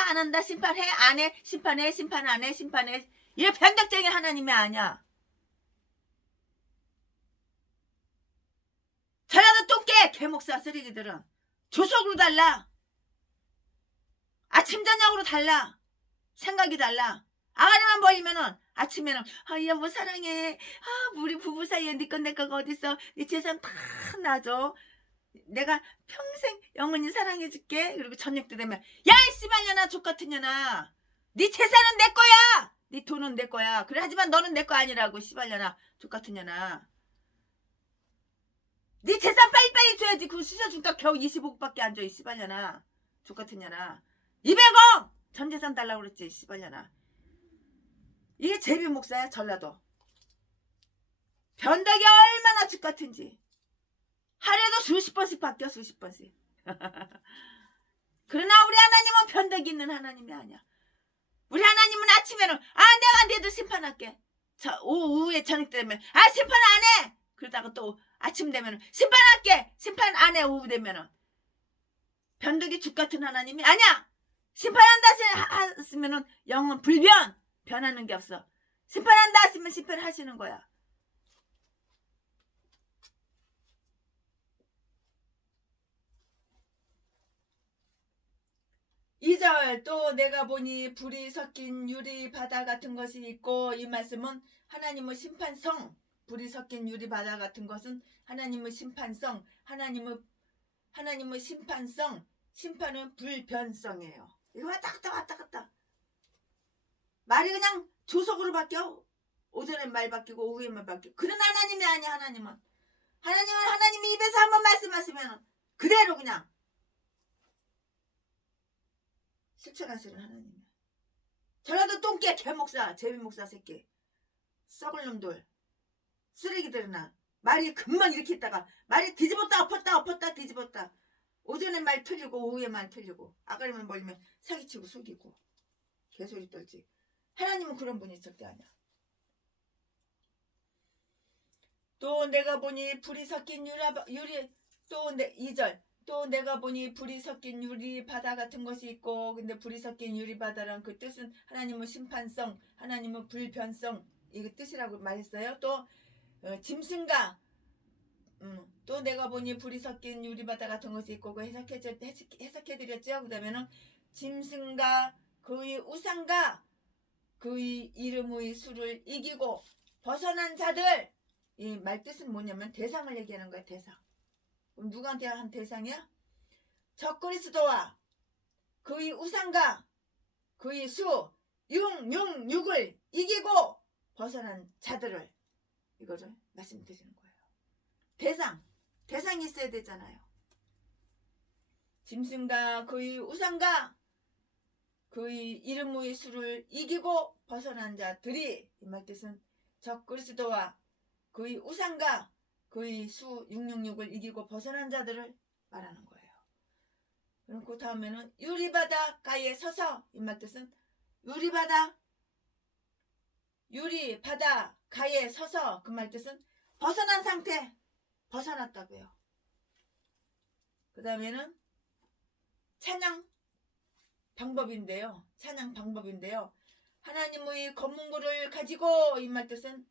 안 한다 심판해 안 해. 심판해 심판 안 해. 심판해. 이게 변덕쟁이 하나님이 아니야. 전라도 똥개 개목사 쓰레기들은 조석으로 달라. 아침 저녁으로 달라. 생각이 달라. 아가리만 보이면은 아침에는 여보 사랑해. 우리 부부 사이에 니꺼 내꺼가 어딨어. 네 재산 다 놔줘. 내가 평생 영원히 사랑해줄게. 그리고 저녁 때 되면 야 이 씨발년아 족같은 년아. 네 재산은 내 거야. 네 돈은 내 거야. 그래 하지만 너는 내 거 아니라고. 씨발년아 족같은 년아. 네 재산 빨리빨리 줘야지. 그거 씻어주니까 겨우 25억밖에 안 줘. 이 씨발년아 족같은 년아. 200억 전 재산 달라고 그랬지. 씨발년아. 이게 제비 목사야. 전라도 변덕이 얼마나 죽같은지. 하루에도 수십 번씩 바뀌어. 수십 번씩. 그러나 우리 하나님은 변덕이 있는 하나님이 아니야. 우리 하나님은 아침에는 내가 너희들 심판할게. 오후에 저녁 되면 심판 안 해. 그러다가 또 아침 되면 심판할게. 심판 안 해. 오후 되면은. 변덕이 죽같은 하나님이 아니야. 심판한다 했으면은 영은 불변. 변하는 게 없어. 심판한다 했으면 심판하시는 거야. 이 절 또 내가 보니 불이 섞인 유리 바다 같은 것이 있고, 이 말씀은 하나님의 심판성. 불이 섞인 유리 바다 같은 것은 하나님의 심판성. 하나님의 심판성. 심판은 불변성이에요. 이거 왔다 갔다. 말이 그냥 조속으로 바뀌어. 오전에 말 바뀌고 오후에 말 바뀌고. 그런 하나님이 아니야. 하나님은 하나님이 입에서 한번 말씀하시면 그대로 그냥 실천하시는 하나님이야. 전라도 똥개 개목사 제비목사 새끼 썩을 놈들 쓰레기들이나 말이 금방 이렇게 있다가 말이 뒤집었다 엎었다 뒤집었다. 오전에 말 틀리고 오후에 말 틀리고 아가리만 벌리면 사기치고 속이고 개소리 떨지. 하나님은 그런 분이 절대 아니야. 또 내가 보니 불이 섞인 유리 또 2절 또 내가 보니 불이 섞인 유리 바다 같은 것이 있고, 근데 불이 섞인 유리 바다란 그 뜻은 하나님은 심판성, 하나님은 불변성 이거 뜻이라고 말했어요. 또 짐승과 또 내가 보니 불이 섞인 유리 바다 같은 것이 있고, 그 해석해드렸죠. 그 다음에는 짐승과 그의 우상과 그의 이름의 수를 이기고 벗어난 자들. 이 말뜻은 뭐냐면 대상을 얘기하는 거야. 대상. 그럼 누구한테 한 대상이야? 적그리스도와 그의 우상과 그의 수 666을 이기고 벗어난 자들을 이거를 말씀드리는 거예요. 대상이 있어야 되잖아요. 짐승과 그의 우상과 그의 이름의 수를 이기고 벗어난 자들이, 이 말뜻은 적그리스도와 그의 우상과 그의 수 666을 이기고 벗어난 자들을 말하는 거예요. 그럼 그 다음에는 유리바다가에 서서, 이 말뜻은 유리바다가에 서서, 그 말뜻은 벗어난 상태, 벗어났다고요. 그 다음에는 찬양 방법인데요. 하나님의 검문고를 가지고, 이 말뜻은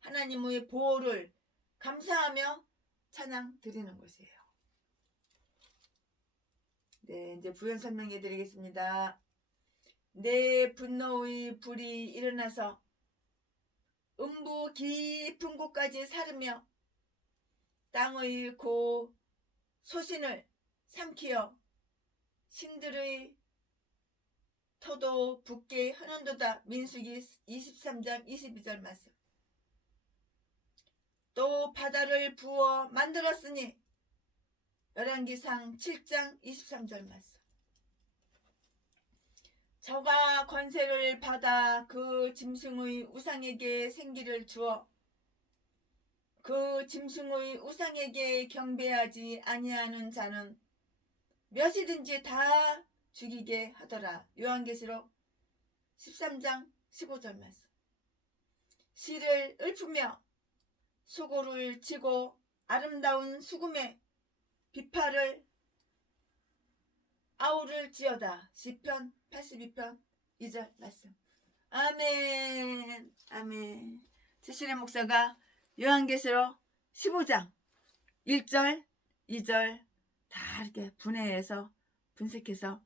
하나님의 보호를 감사하며 찬양 드리는 것이에요. 네, 이제 부연 설명해 드리겠습니다. 내 분노의 불이 일어나서 음부 깊은 곳까지 사르며 땅의 고 소신을 삼키어 신들의 터도 붓게 하는도다. 민수기 23장 22절 말씀. 또 바다를 부어 만들었으니 열왕기상 7장 23절 말씀. 저가 권세를 받아 그 짐승의 우상에게 생기를 주어 그 짐승의 우상에게 경배하지 아니하는 자는 몇이든지 다 죽이게 하더라. 요한계시록 13장 15절 말씀. 실을 읊으며 수고를 치고 아름다운 수금에 비파를 아우를 지어다. 시편 82편 2절 말씀. 아멘. 아멘. 최신의 목사가 요한계시록 15장 1절 2절 다 이렇게 분석해서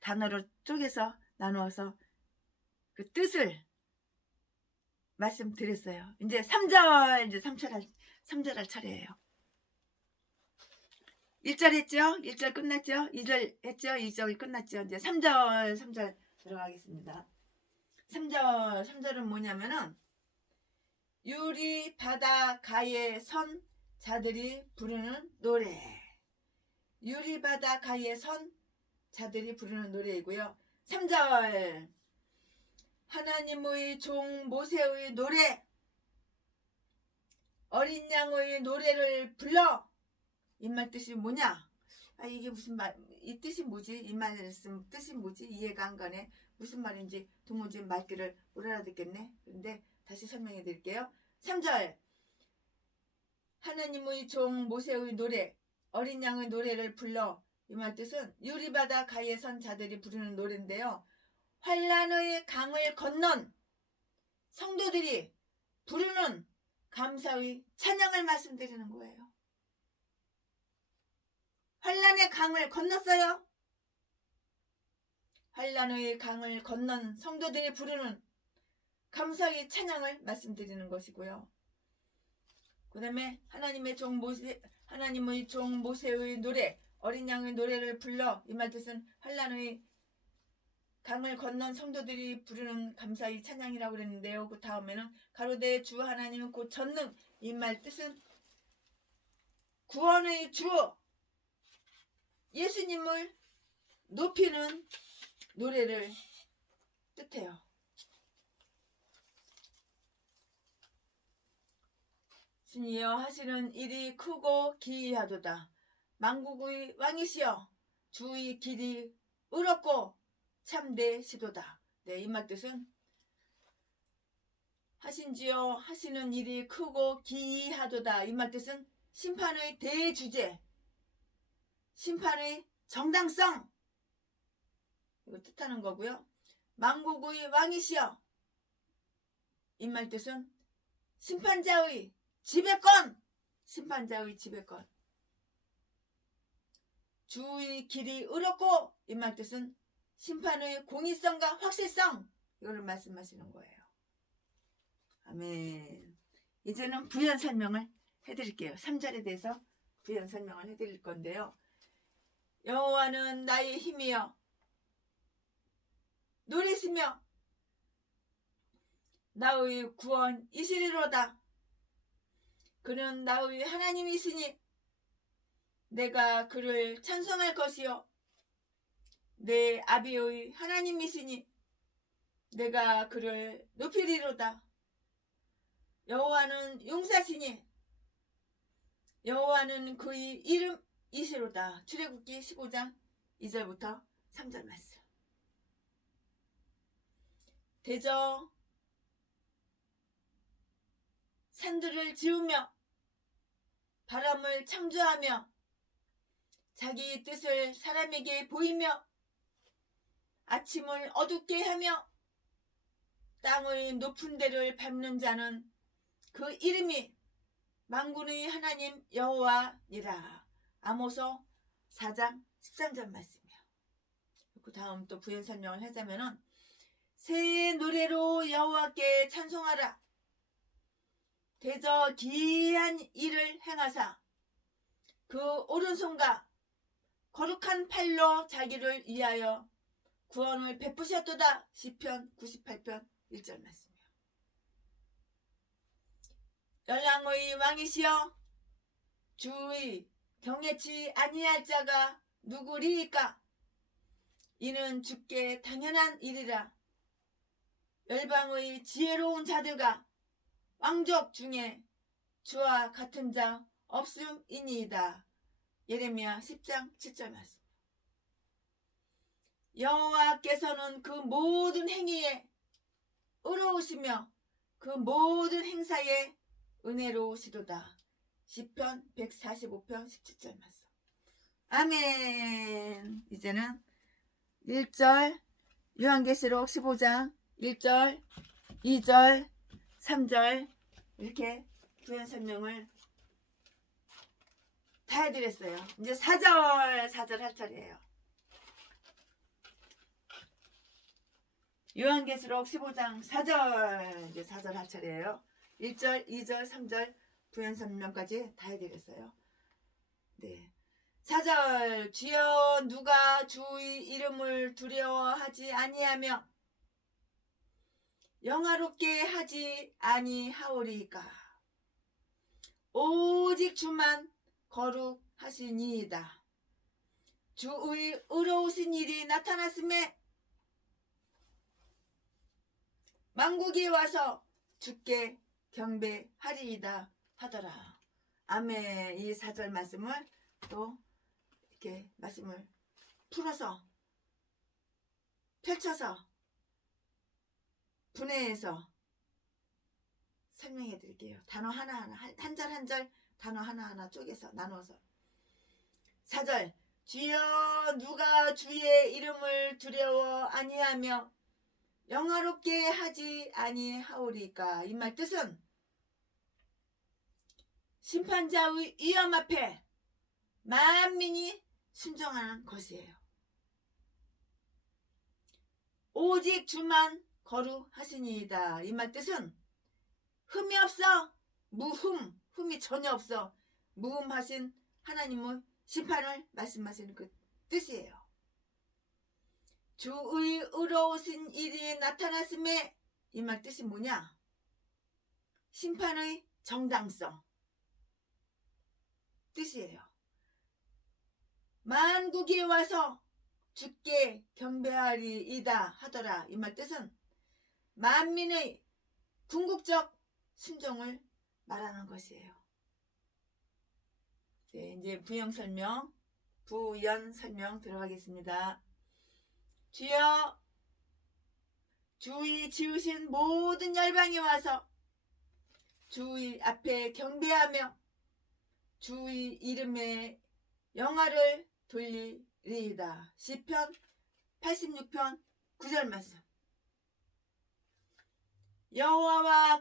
단어로 쪼개서 나누어서 그 뜻을 말씀드렸어요. 이제 3절, 이제 3절 할 차례예요. 1절 했죠? 1절 끝났죠? 2절 했죠? 2절 끝났죠? 이제 3절 들어가겠습니다. 3절은 뭐냐면은 유리 바다 가에 선 자들이 부르는 노래. 유리 바다 가에 선 자들이 부르는 노래이고요. 3절 하나님의 종 모세의 노래, 어린 양의 노래를 불러. 이 말 뜻이 뭐냐? 이게 무슨 말, 이 뜻이 뭐지? 이 말씀 뜻이 뭐지? 이해가 안 가네. 무슨 말인지 도무지 말귀를 못 알아듣겠네. 그런데 다시 설명해 드릴게요. 3절 하나님의 종 모세의 노래, 어린 양의 노래를 불러. 이 말 뜻은 유리바다 가에 선 자들이 부르는 노래인데요. 환란의 강을 건넌 성도들이 부르는 감사의 찬양을 말씀드리는 거예요. 환란의 강을 건넜어요. 환란의 강을 건넌 성도들이 부르는 감사의 찬양을 말씀드리는 것이고요. 그 다음에 하나님의 종 모세의 노래, 어린 양의 노래를 불러. 이 말 뜻은 환란의 강을 건넌 성도들이 부르는 감사의 찬양이라고 그랬는데요. 그 다음에는 가로되 주 하나님은 곧 전능. 이 말 뜻은 구원의 주 예수님을 높이는 노래를 뜻해요. 주니여 하시는 일이 크고 기이하도다. 만국의 왕이시여 주의 길이 의롭고 참되시도다. 네, 이 말 뜻은 하신지요 하시는 일이 크고 기이하도다. 이 말 뜻은 심판의 대주제, 심판의 정당성, 이거 뜻하는 거고요. 만국의 왕이시여, 이 말 뜻은 심판자의 지배권, 심판자의 지배권. 주의 길이 의롭고, 이 말 뜻은 심판의 공의성과 확실성, 이거를 말씀하시는 거예요. 아멘. 이제는 부연 설명을 해드릴게요. 3절에 대해서 부연 설명을 해드릴 건데요. 여호와는 나의 힘이여 노리시며 나의 구원이시리로다. 그는 나의 하나님이시니 내가 그를 찬송할 것이요 내 아비의 하나님이시니 내가 그를 높이리로다. 여호와는 용사시니 여호와는 그의 이름이시로다. 출애굽기 15장 2절부터 3절 말씀. 대저 산들을 지으며 바람을 창조하며 자기 뜻을 사람에게 보이며 아침을 어둡게 하며 땅의 높은 데를 밟는 자는 그 이름이 만군의 하나님 여호와니라. 아모서 4장 13절 말씀이요. 그 다음 또 부연 설명을 하자면은 새 노래로 여호와께 찬송하라. 대저 기이한 일을 행하사 그 오른손과 거룩한 팔로 자기를 위하여 구원을 베푸셨도다. 시편 98편 1절 말씀이요. 열왕의 왕이시여 주의 경외치 아니할 자가 누구리이까? 이는 주께 당연한 일이라. 열방의 지혜로운 자들과 왕족 중에 주와 같은 자 없음이니이다. 예레미야 10장 7절 말씀. 여호와께서는 그 모든 행위에 의로우시며 그 모든 행사에 은혜로우시도다. 시편 145편 17절 말씀. 아멘. 이제는 1절 요한계시록 15장 1절 2절 3절 이렇게 부연 설명을 다 해드렸어요. 이제 4절 할 차례예요. 요한계시록 15장 4절 이제 4절 할 차례예요. 1절, 2절, 3절 부연 설명까지 다 해드렸어요. 네. 4절 주여 누가 주의 이름을 두려워하지 아니하며 영화롭게 하지 아니하오리까? 오직 주만 거룩하시니이다. 주의 의로우신 일이 나타났음에 만국이 와서 주께 경배하리이다 하더라. 아멘. 이 4절 말씀을 또 이렇게 말씀을 풀어서 펼쳐서 분해해서 설명해 드릴게요. 단어 하나하나 한 절 한 절 단어 하나하나 쪼개서 나눠서 4절 주여 누가 주의 이름을 두려워 아니하며 영화롭게 하지 아니하오리까? 이 말 뜻은 심판자의 위엄 앞에 만민이 순종하는 것이에요. 오직 주만 거룩하시니이다. 이 말 뜻은 흠이 없어 흠이 전혀 없어 무흠하신 하나님의 심판을 말씀하시는 그 뜻이에요. 주의 의로우신 일이 나타났음에 이 말 뜻이 뭐냐? 심판의 정당성 뜻이에요. 만국이 와서 주께 경배하리이다 하더라. 이 말 뜻은 만민의 궁극적 순종을 말하는 것이에요. 네, 이제 부연 설명 들어가겠습니다. 주여, 주의 지으신 모든 열방이 와서 주의 앞에 경배하며 주의 이름에 영화를 돌리리이다. 시편 86편 9절 말씀. 여호와와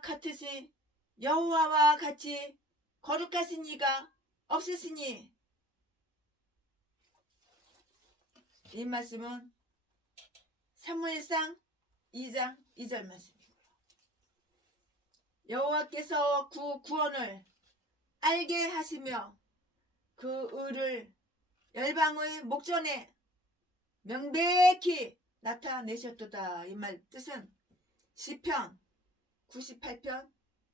같이 거룩하신 이가 없으시니. 이 말씀은 사무엘상 2장 2절 말씀이고요. 여호와께서 그 구원을 알게 하시며 그 의를 열방의 목전에 명백히 나타내셨도다. 이 말 뜻은 시편 98편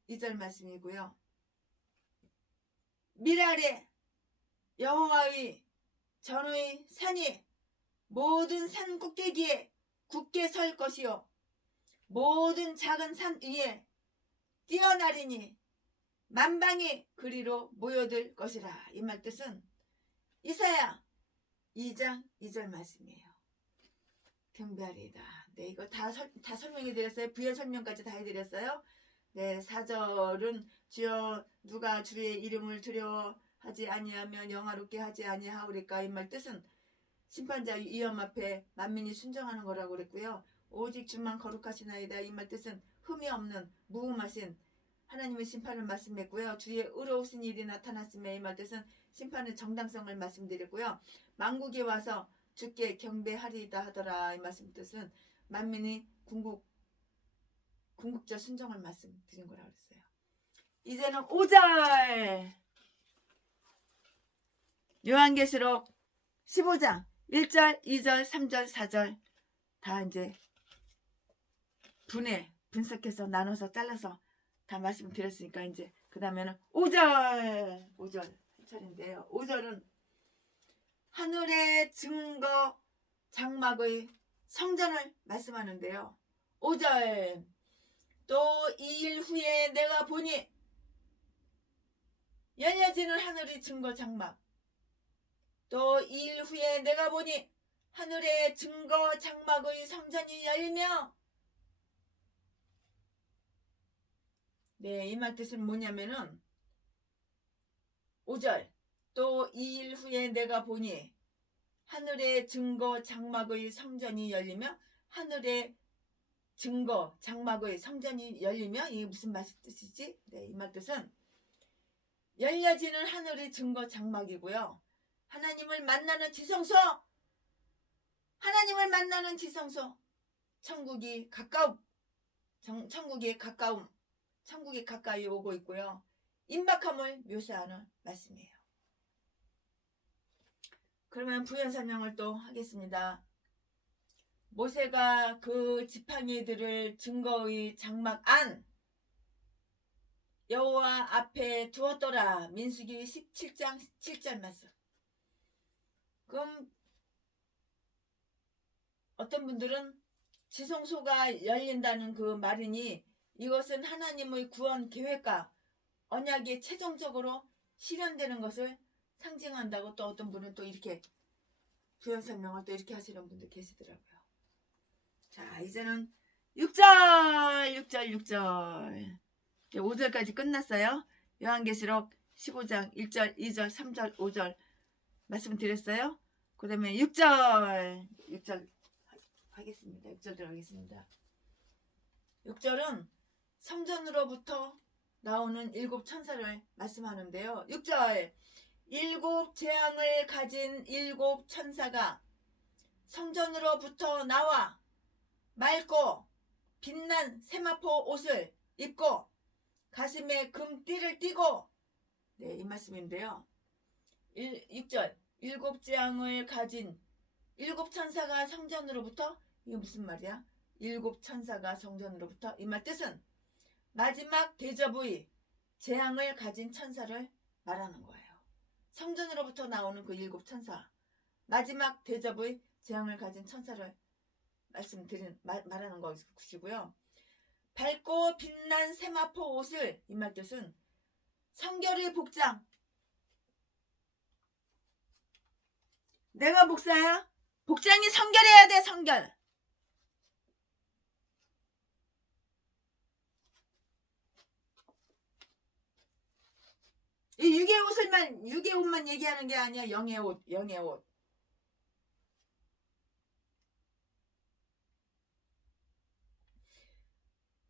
2절 말씀이고요. 미랄에 여호와의 전의 산이 모든 산 꼭대기에 굳게 설 것이요 모든 작은 산 위에 뛰어나리니 만방이 그리로 모여들 것이라. 이 말 뜻은 이사야 2장 2절 말씀이에요. 경배하리이다. 네, 이거 다 설명해 드렸어요. 부연 설명까지 다 해드렸어요. 네, 4절은 주여 누가 주의 이름을 두려워하지 아니하면 영화롭게 하지 아니하오리까. 이 말 뜻은 심판자 위엄 앞에 만민이 순종하는 거라고 그랬고요. 오직 주만 거룩하시나이다. 이 말 뜻은 흠이 없는 무음하신 하나님의 심판을 말씀했고요. 주의 의로우신 일이 나타났음에 이 말 뜻은 심판의 정당성을 말씀드렸고요. 만국이 와서 주께 경배하리이다 하더라. 이 말씀 뜻은 만민이 궁극적 순종을 말씀드린 거라고 그랬어요. 이제는 5절 요한계시록 15장 1절, 2절, 3절, 4절 다 이제 분석해서 나눠서 잘라서 다 말씀드렸으니까 이제 그 다음에는 5절 한 차례인데요. 5절은 하늘의 증거 장막의 성전을 말씀하는데요. 5절 또 2일 후에 내가 보니 열려지는 하늘의 증거 장막. 또 2일 후에 내가 보니 하늘의 증거 장막의 성전이 열리며. 네, 이 말 뜻은 뭐냐면은 5절 또 2일 후에 내가 보니 하늘의 증거 장막의 성전이 열리며. 하늘의 증거 장막의 성전이 열리며. 이게 무슨 뜻이지? 네, 이 말 뜻은 열려지는 하늘의 증거 장막이고요. 하나님을 만나는 지성소, 하나님을 만나는 지성소, 천국이 가까이 오고 있고요. 임박함을 묘사하는 말씀이에요. 그러면 부연 설명을 또 하겠습니다. 모세가 그 지팡이들을 증거의 장막 안 여호와 앞에 두었더라. 민수기 17장 7절 말씀. 그럼 어떤 분들은 지성소가 열린다는 그 말이니 이것은 하나님의 구원 계획과 언약이 최종적으로 실현되는 것을 상징한다고 또 어떤 분은 또 이렇게 부연 설명을 또 이렇게 하시는 분들 계시더라고요. 자, 이제는 6절 5절까지 끝났어요. 요한계시록 15장 1절 2절 3절 5절 말씀드렸어요. 그 다음에 6절 하겠습니다. 6절 들어가겠습니다. 6절은 성전으로부터 나오는 7 천사를 말씀하는데요. 6절 7 재앙을 가진 7 천사가 성전으로부터 나와 맑고 빛난 세마포 옷을 입고 가슴에 금띠를 띠고. 네, 이 말씀인데요. 6절 7 재앙을 가진 7 천사가 성전으로부터. 이게 무슨 말이야? 7 천사가 성전으로부터. 이 말 뜻은 마지막 대접의 재앙을 가진 천사를 말하는 거예요. 성전으로부터 나오는 그 7 천사, 마지막 대접의 재앙을 가진 천사를 말하는 것이고요. 밝고 빛난 세마포 옷을. 이 말 뜻은 성결의 복장, 내가 목사야? 복장이 성결해야 돼, 성결. 이 육의 옷만 얘기하는 게 아니야. 영의 옷, 영의 옷.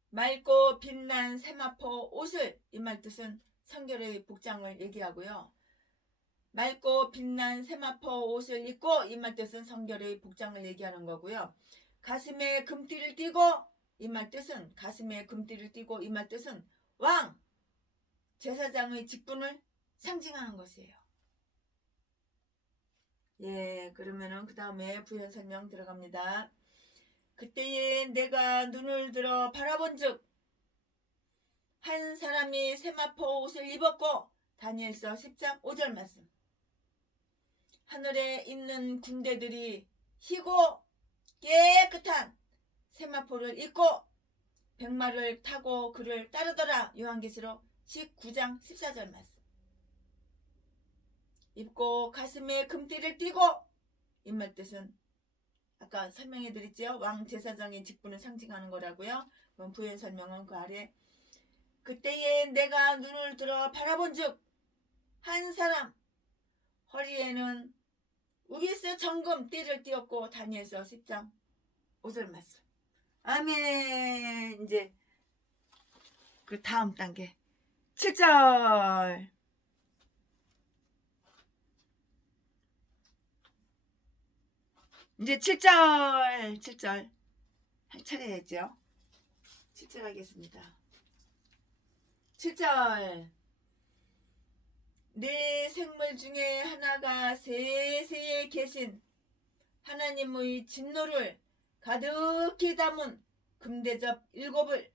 맑고 빛난 세마포 옷을, 이 말 뜻은 성결의 복장을 얘기하고요. 맑고 빛난 세마포 옷을 입고, 이 말 뜻은 성결의 복장을 얘기하는 거고요. 가슴에 금띠를 띠고, 이 말 뜻은 가슴에 금띠를 띠고, 이 말 뜻은 왕 제사장의 직분을 상징하는 것이에요. 예, 그러면은 그 다음에 부연 설명 들어갑니다. 그때에 내가 눈을 들어 바라본즉 한 사람이 세마포 옷을 입었고, 다니엘서 10장 5절 말씀. 하늘에 있는 군대들이 희고 깨끗한 세마포를 입고 백마를 타고 그를 따르더라. 요한계시록 19장 14절 말씀. 입고 가슴에 금띠를 띠고, 이 말 뜻은 아까 설명해 드렸죠. 왕 제사장의 직분을 상징하는 거라고요. 그럼 부연 설명은 그 아래. 그때에 내가 눈을 들어 바라본즉 한 사람 허리에는 우비스 정금 띠를 띠었고, 다니엘서 10장 5절 말씀. 아멘. 이제 그 다음 단계 7절. 이제 7절 할 차례였죠. 7절 하겠습니다. 7절. 네 생물 중에 하나가 세세에 계신 하나님의 진노를 가득히 담은 금대접 7을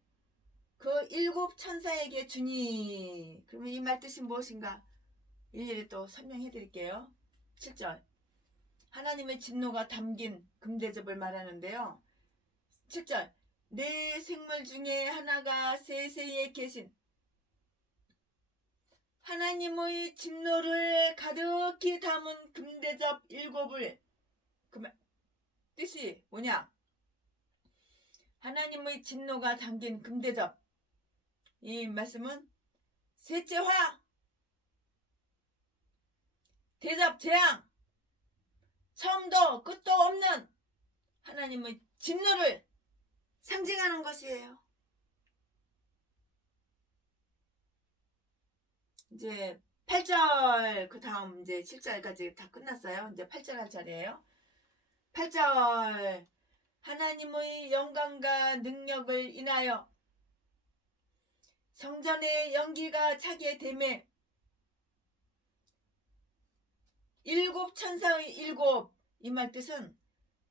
그 7 천사에게 주니. 그러면 이 말 뜻이 무엇인가? 일일이 또 설명해 드릴게요. 7절. 하나님의 진노가 담긴 금대접을 말하는데요. 7절. 네 생물 중에 하나가 세세에 계신 하나님의 진노를 가득히 담은 금대접 7을, 그 뜻이 뭐냐? 하나님의 진노가 담긴 금대접, 이 말씀은 셋째 화, 대접, 재앙, 처음도 끝도 없는 하나님의 진노를 상징하는 것이에요. 이제 8절, 그 다음 이제 7절까지 다 끝났어요. 이제 8절 할 차례예요. 8절. 하나님의 영광과 능력을 인하여 성전의 연기가 차게 되매 7 천사의 7, 이 말 뜻은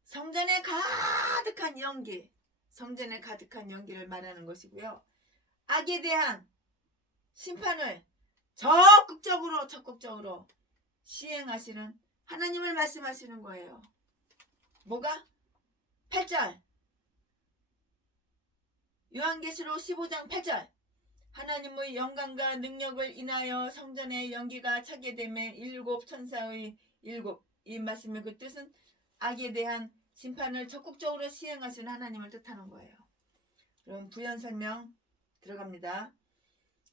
성전에 가득한 연기, 성전에 가득한 연기를 말하는 것이고요. 악에 대한 심판을 적극적으로 시행하시는 하나님을 말씀하시는 거예요. 뭐가? 8절. 요한계시록 15장 8절. 하나님의 영광과 능력을 인하여 성전의 연기가 차게 되매 7 천사의 7, 이 말씀의 그 뜻은 악에 대한 심판을 적극적으로 시행하시는 하나님을 뜻하는 거예요. 그럼 부연 설명 들어갑니다.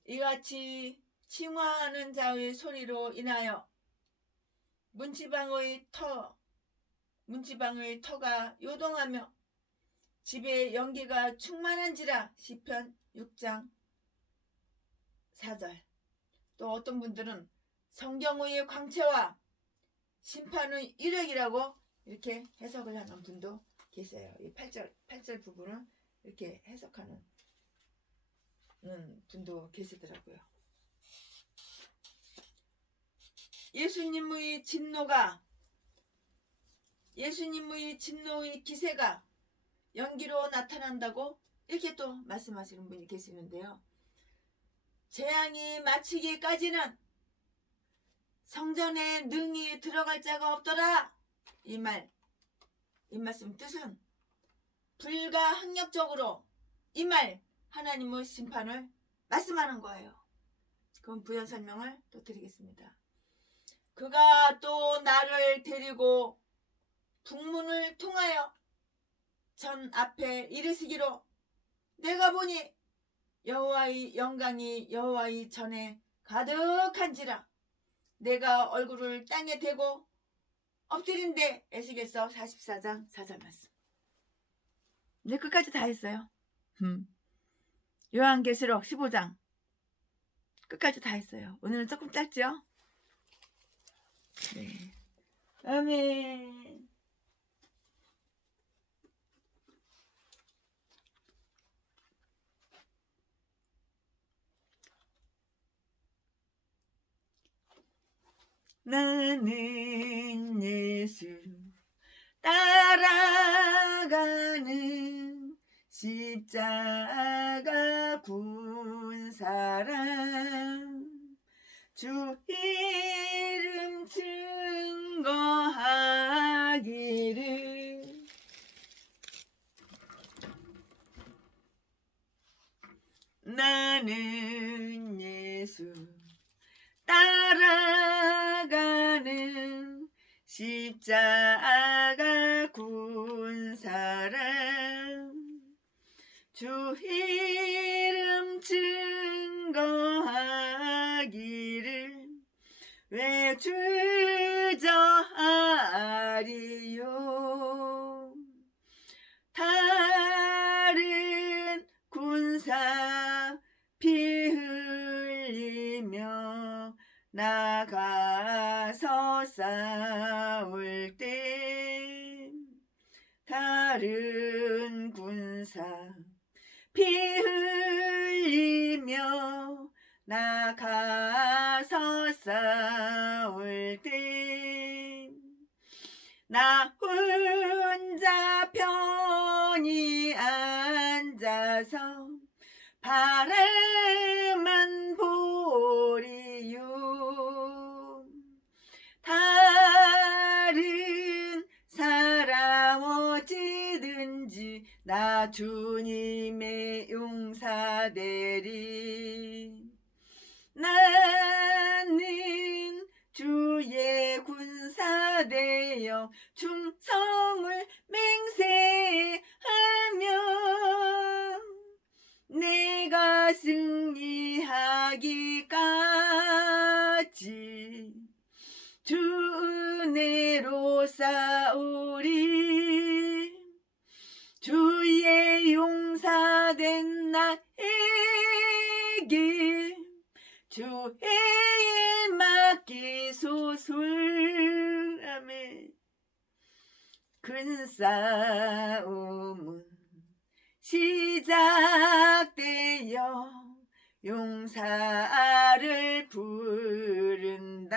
이같이 칭화하는 자의 소리로 인하여 문지방의 터가 요동하며 집에 연기가 충만한지라. 시편 6장 4절. 또 어떤 분들은 성경의 광채와 심판의 이력이라고 이렇게 해석을 하는 분도 계세요. 이 8절 부분을 이렇게 해석하는 분도 계시더라고요. 예수님의 진노의 기세가 연기로 나타난다고 이렇게 또 말씀하시는 분이 계시는데요. 재앙이 마치기까지는 성전에 능히 들어갈 자가 없더라. 이 말씀 뜻은 불가항력적으로 이 말 하나님의 심판을 말씀하는 거예요. 그럼 부연 설명을 또 드리겠습니다. 그가 또 나를 데리고 북문을 통하여 전 앞에 이르시기로 내가 보니 여호와의 영광이 여호와의 전에 가득한지라 내가 얼굴을 땅에 대고 엎드린데 에스겔서 44장 4절 말씀. 네, 끝까지 다 했어요. 요한계시록 15장 끝까지 다 했어요. 오늘은 조금 짧죠? 네. 아멘. 나는 예수 따라가는 십자가 군 사람 주 이름 증거하기를 나는 예수 따라가는 십자가 군 사람 주 이름 증거하기를 왜 주저하리요 다른 군사 피 흘리며 나가서 싸울 때 다른 군사 피 흘리며 나가서 싸울 때 나 혼자 편히 앉아서 바라만 보리요 다른 사람 어찌든지 나 주님의 용사되리 나는 주의 군사되어 충성을 맹세하며 내가 승리하기까지 주 은혜로 싸우리 주의 용사된 나에게 주의 일 맡기소서 아멘 큰 싸움은 시작되어 용사를 부른다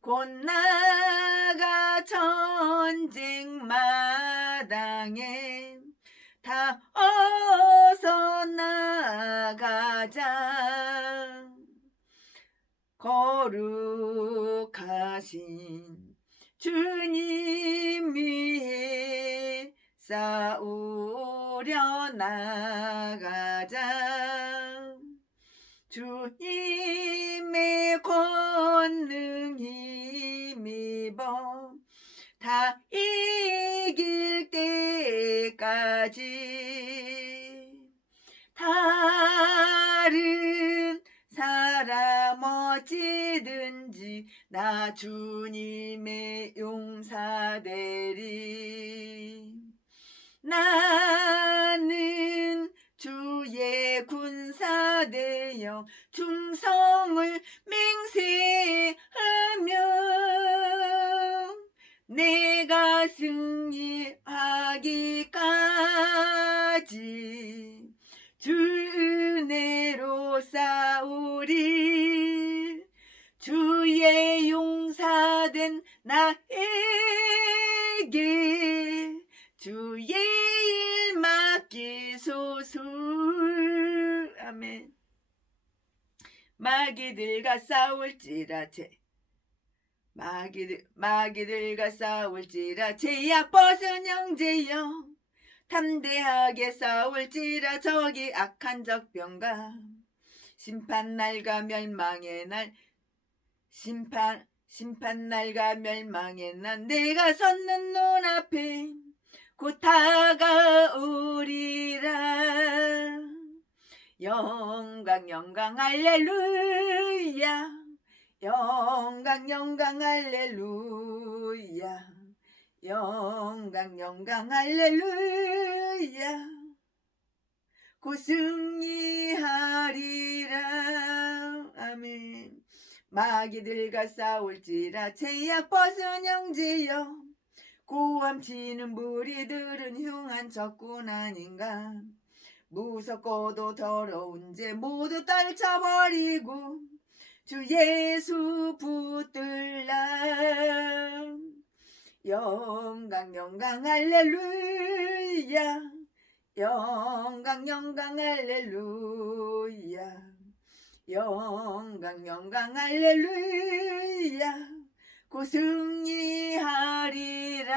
곧 나가 전쟁 마당에 다 어서 나가자 거룩하신 주님 위에 싸우려 나가자 주님의 권능 힘입어 다 이길 때까지 다른 사람 어찌든지 나 주님의 용사되리 나는 주의 군사되어 충성을 맹세하며 내가 승리하기까지 주 은혜로 싸우리 주의 용사된 나에게 주의 일 맡기소서 아멘 마귀들과 싸울지라 마귀들과 싸울지라 제약 벗은 형제여 담대하게 싸울지라 저기 악한 적병과 심판날과 멸망의 날 심판날과 멸망의 날 내가 섰는 눈앞에 곧 다가오리라. 영광 할렐루야. 영광 할렐루야. 영광 할렐루야. 곧 승리하리라. 아멘. 마귀들과 싸울지라 제약 벗은 형제여, 고함치는 무리들은 흉한 적군 아닌가. 무섭고도 더러운 죄 모두 떨쳐버리고 주 예수 붙들라. 영광 할렐루야. 영광 할렐루야. 영광 할렐루야. 곧 승리하리라.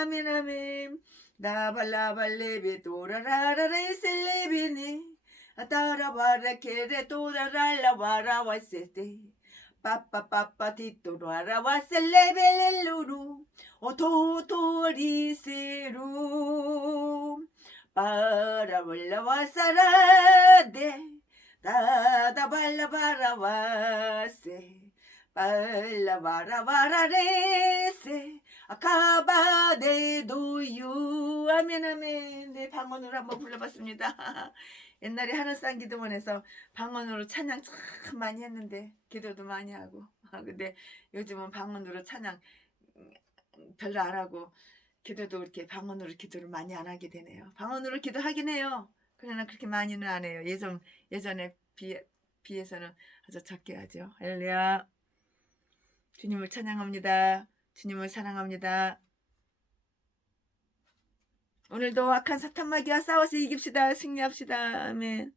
아멘 아멘. 나발라발레비 도라라라레 셀레비니 따라바라 케레 도라랄라바라 와세테 빠빠빠빠 디토라라 와셀레벨레루루 오토토리세루 빠라발라 와사라데 다다발라바라 와세 발라바라바라레세 아카바데도유. 아멘 아멘. 네, 방언으로 한번 불러봤습니다. 옛날에 하늘산 기도원에서 방언으로 찬양 참 많이 했는데, 기도도 많이 하고. 근데 요즘은 방언으로 찬양 별로 안 하고 기도도 이렇게 방언으로 기도를 많이 안 하게 되네요. 방언으로 기도하긴 해요. 그러나 그렇게 많이는 안 해요. 예전에 비해서는 아주 적게 하죠. 할렐루야. 주님을 찬양합니다. 주님을 사랑합니다. 오늘도 악한 사탄 마귀와 싸워서 이깁시다. 승리합시다. 아멘.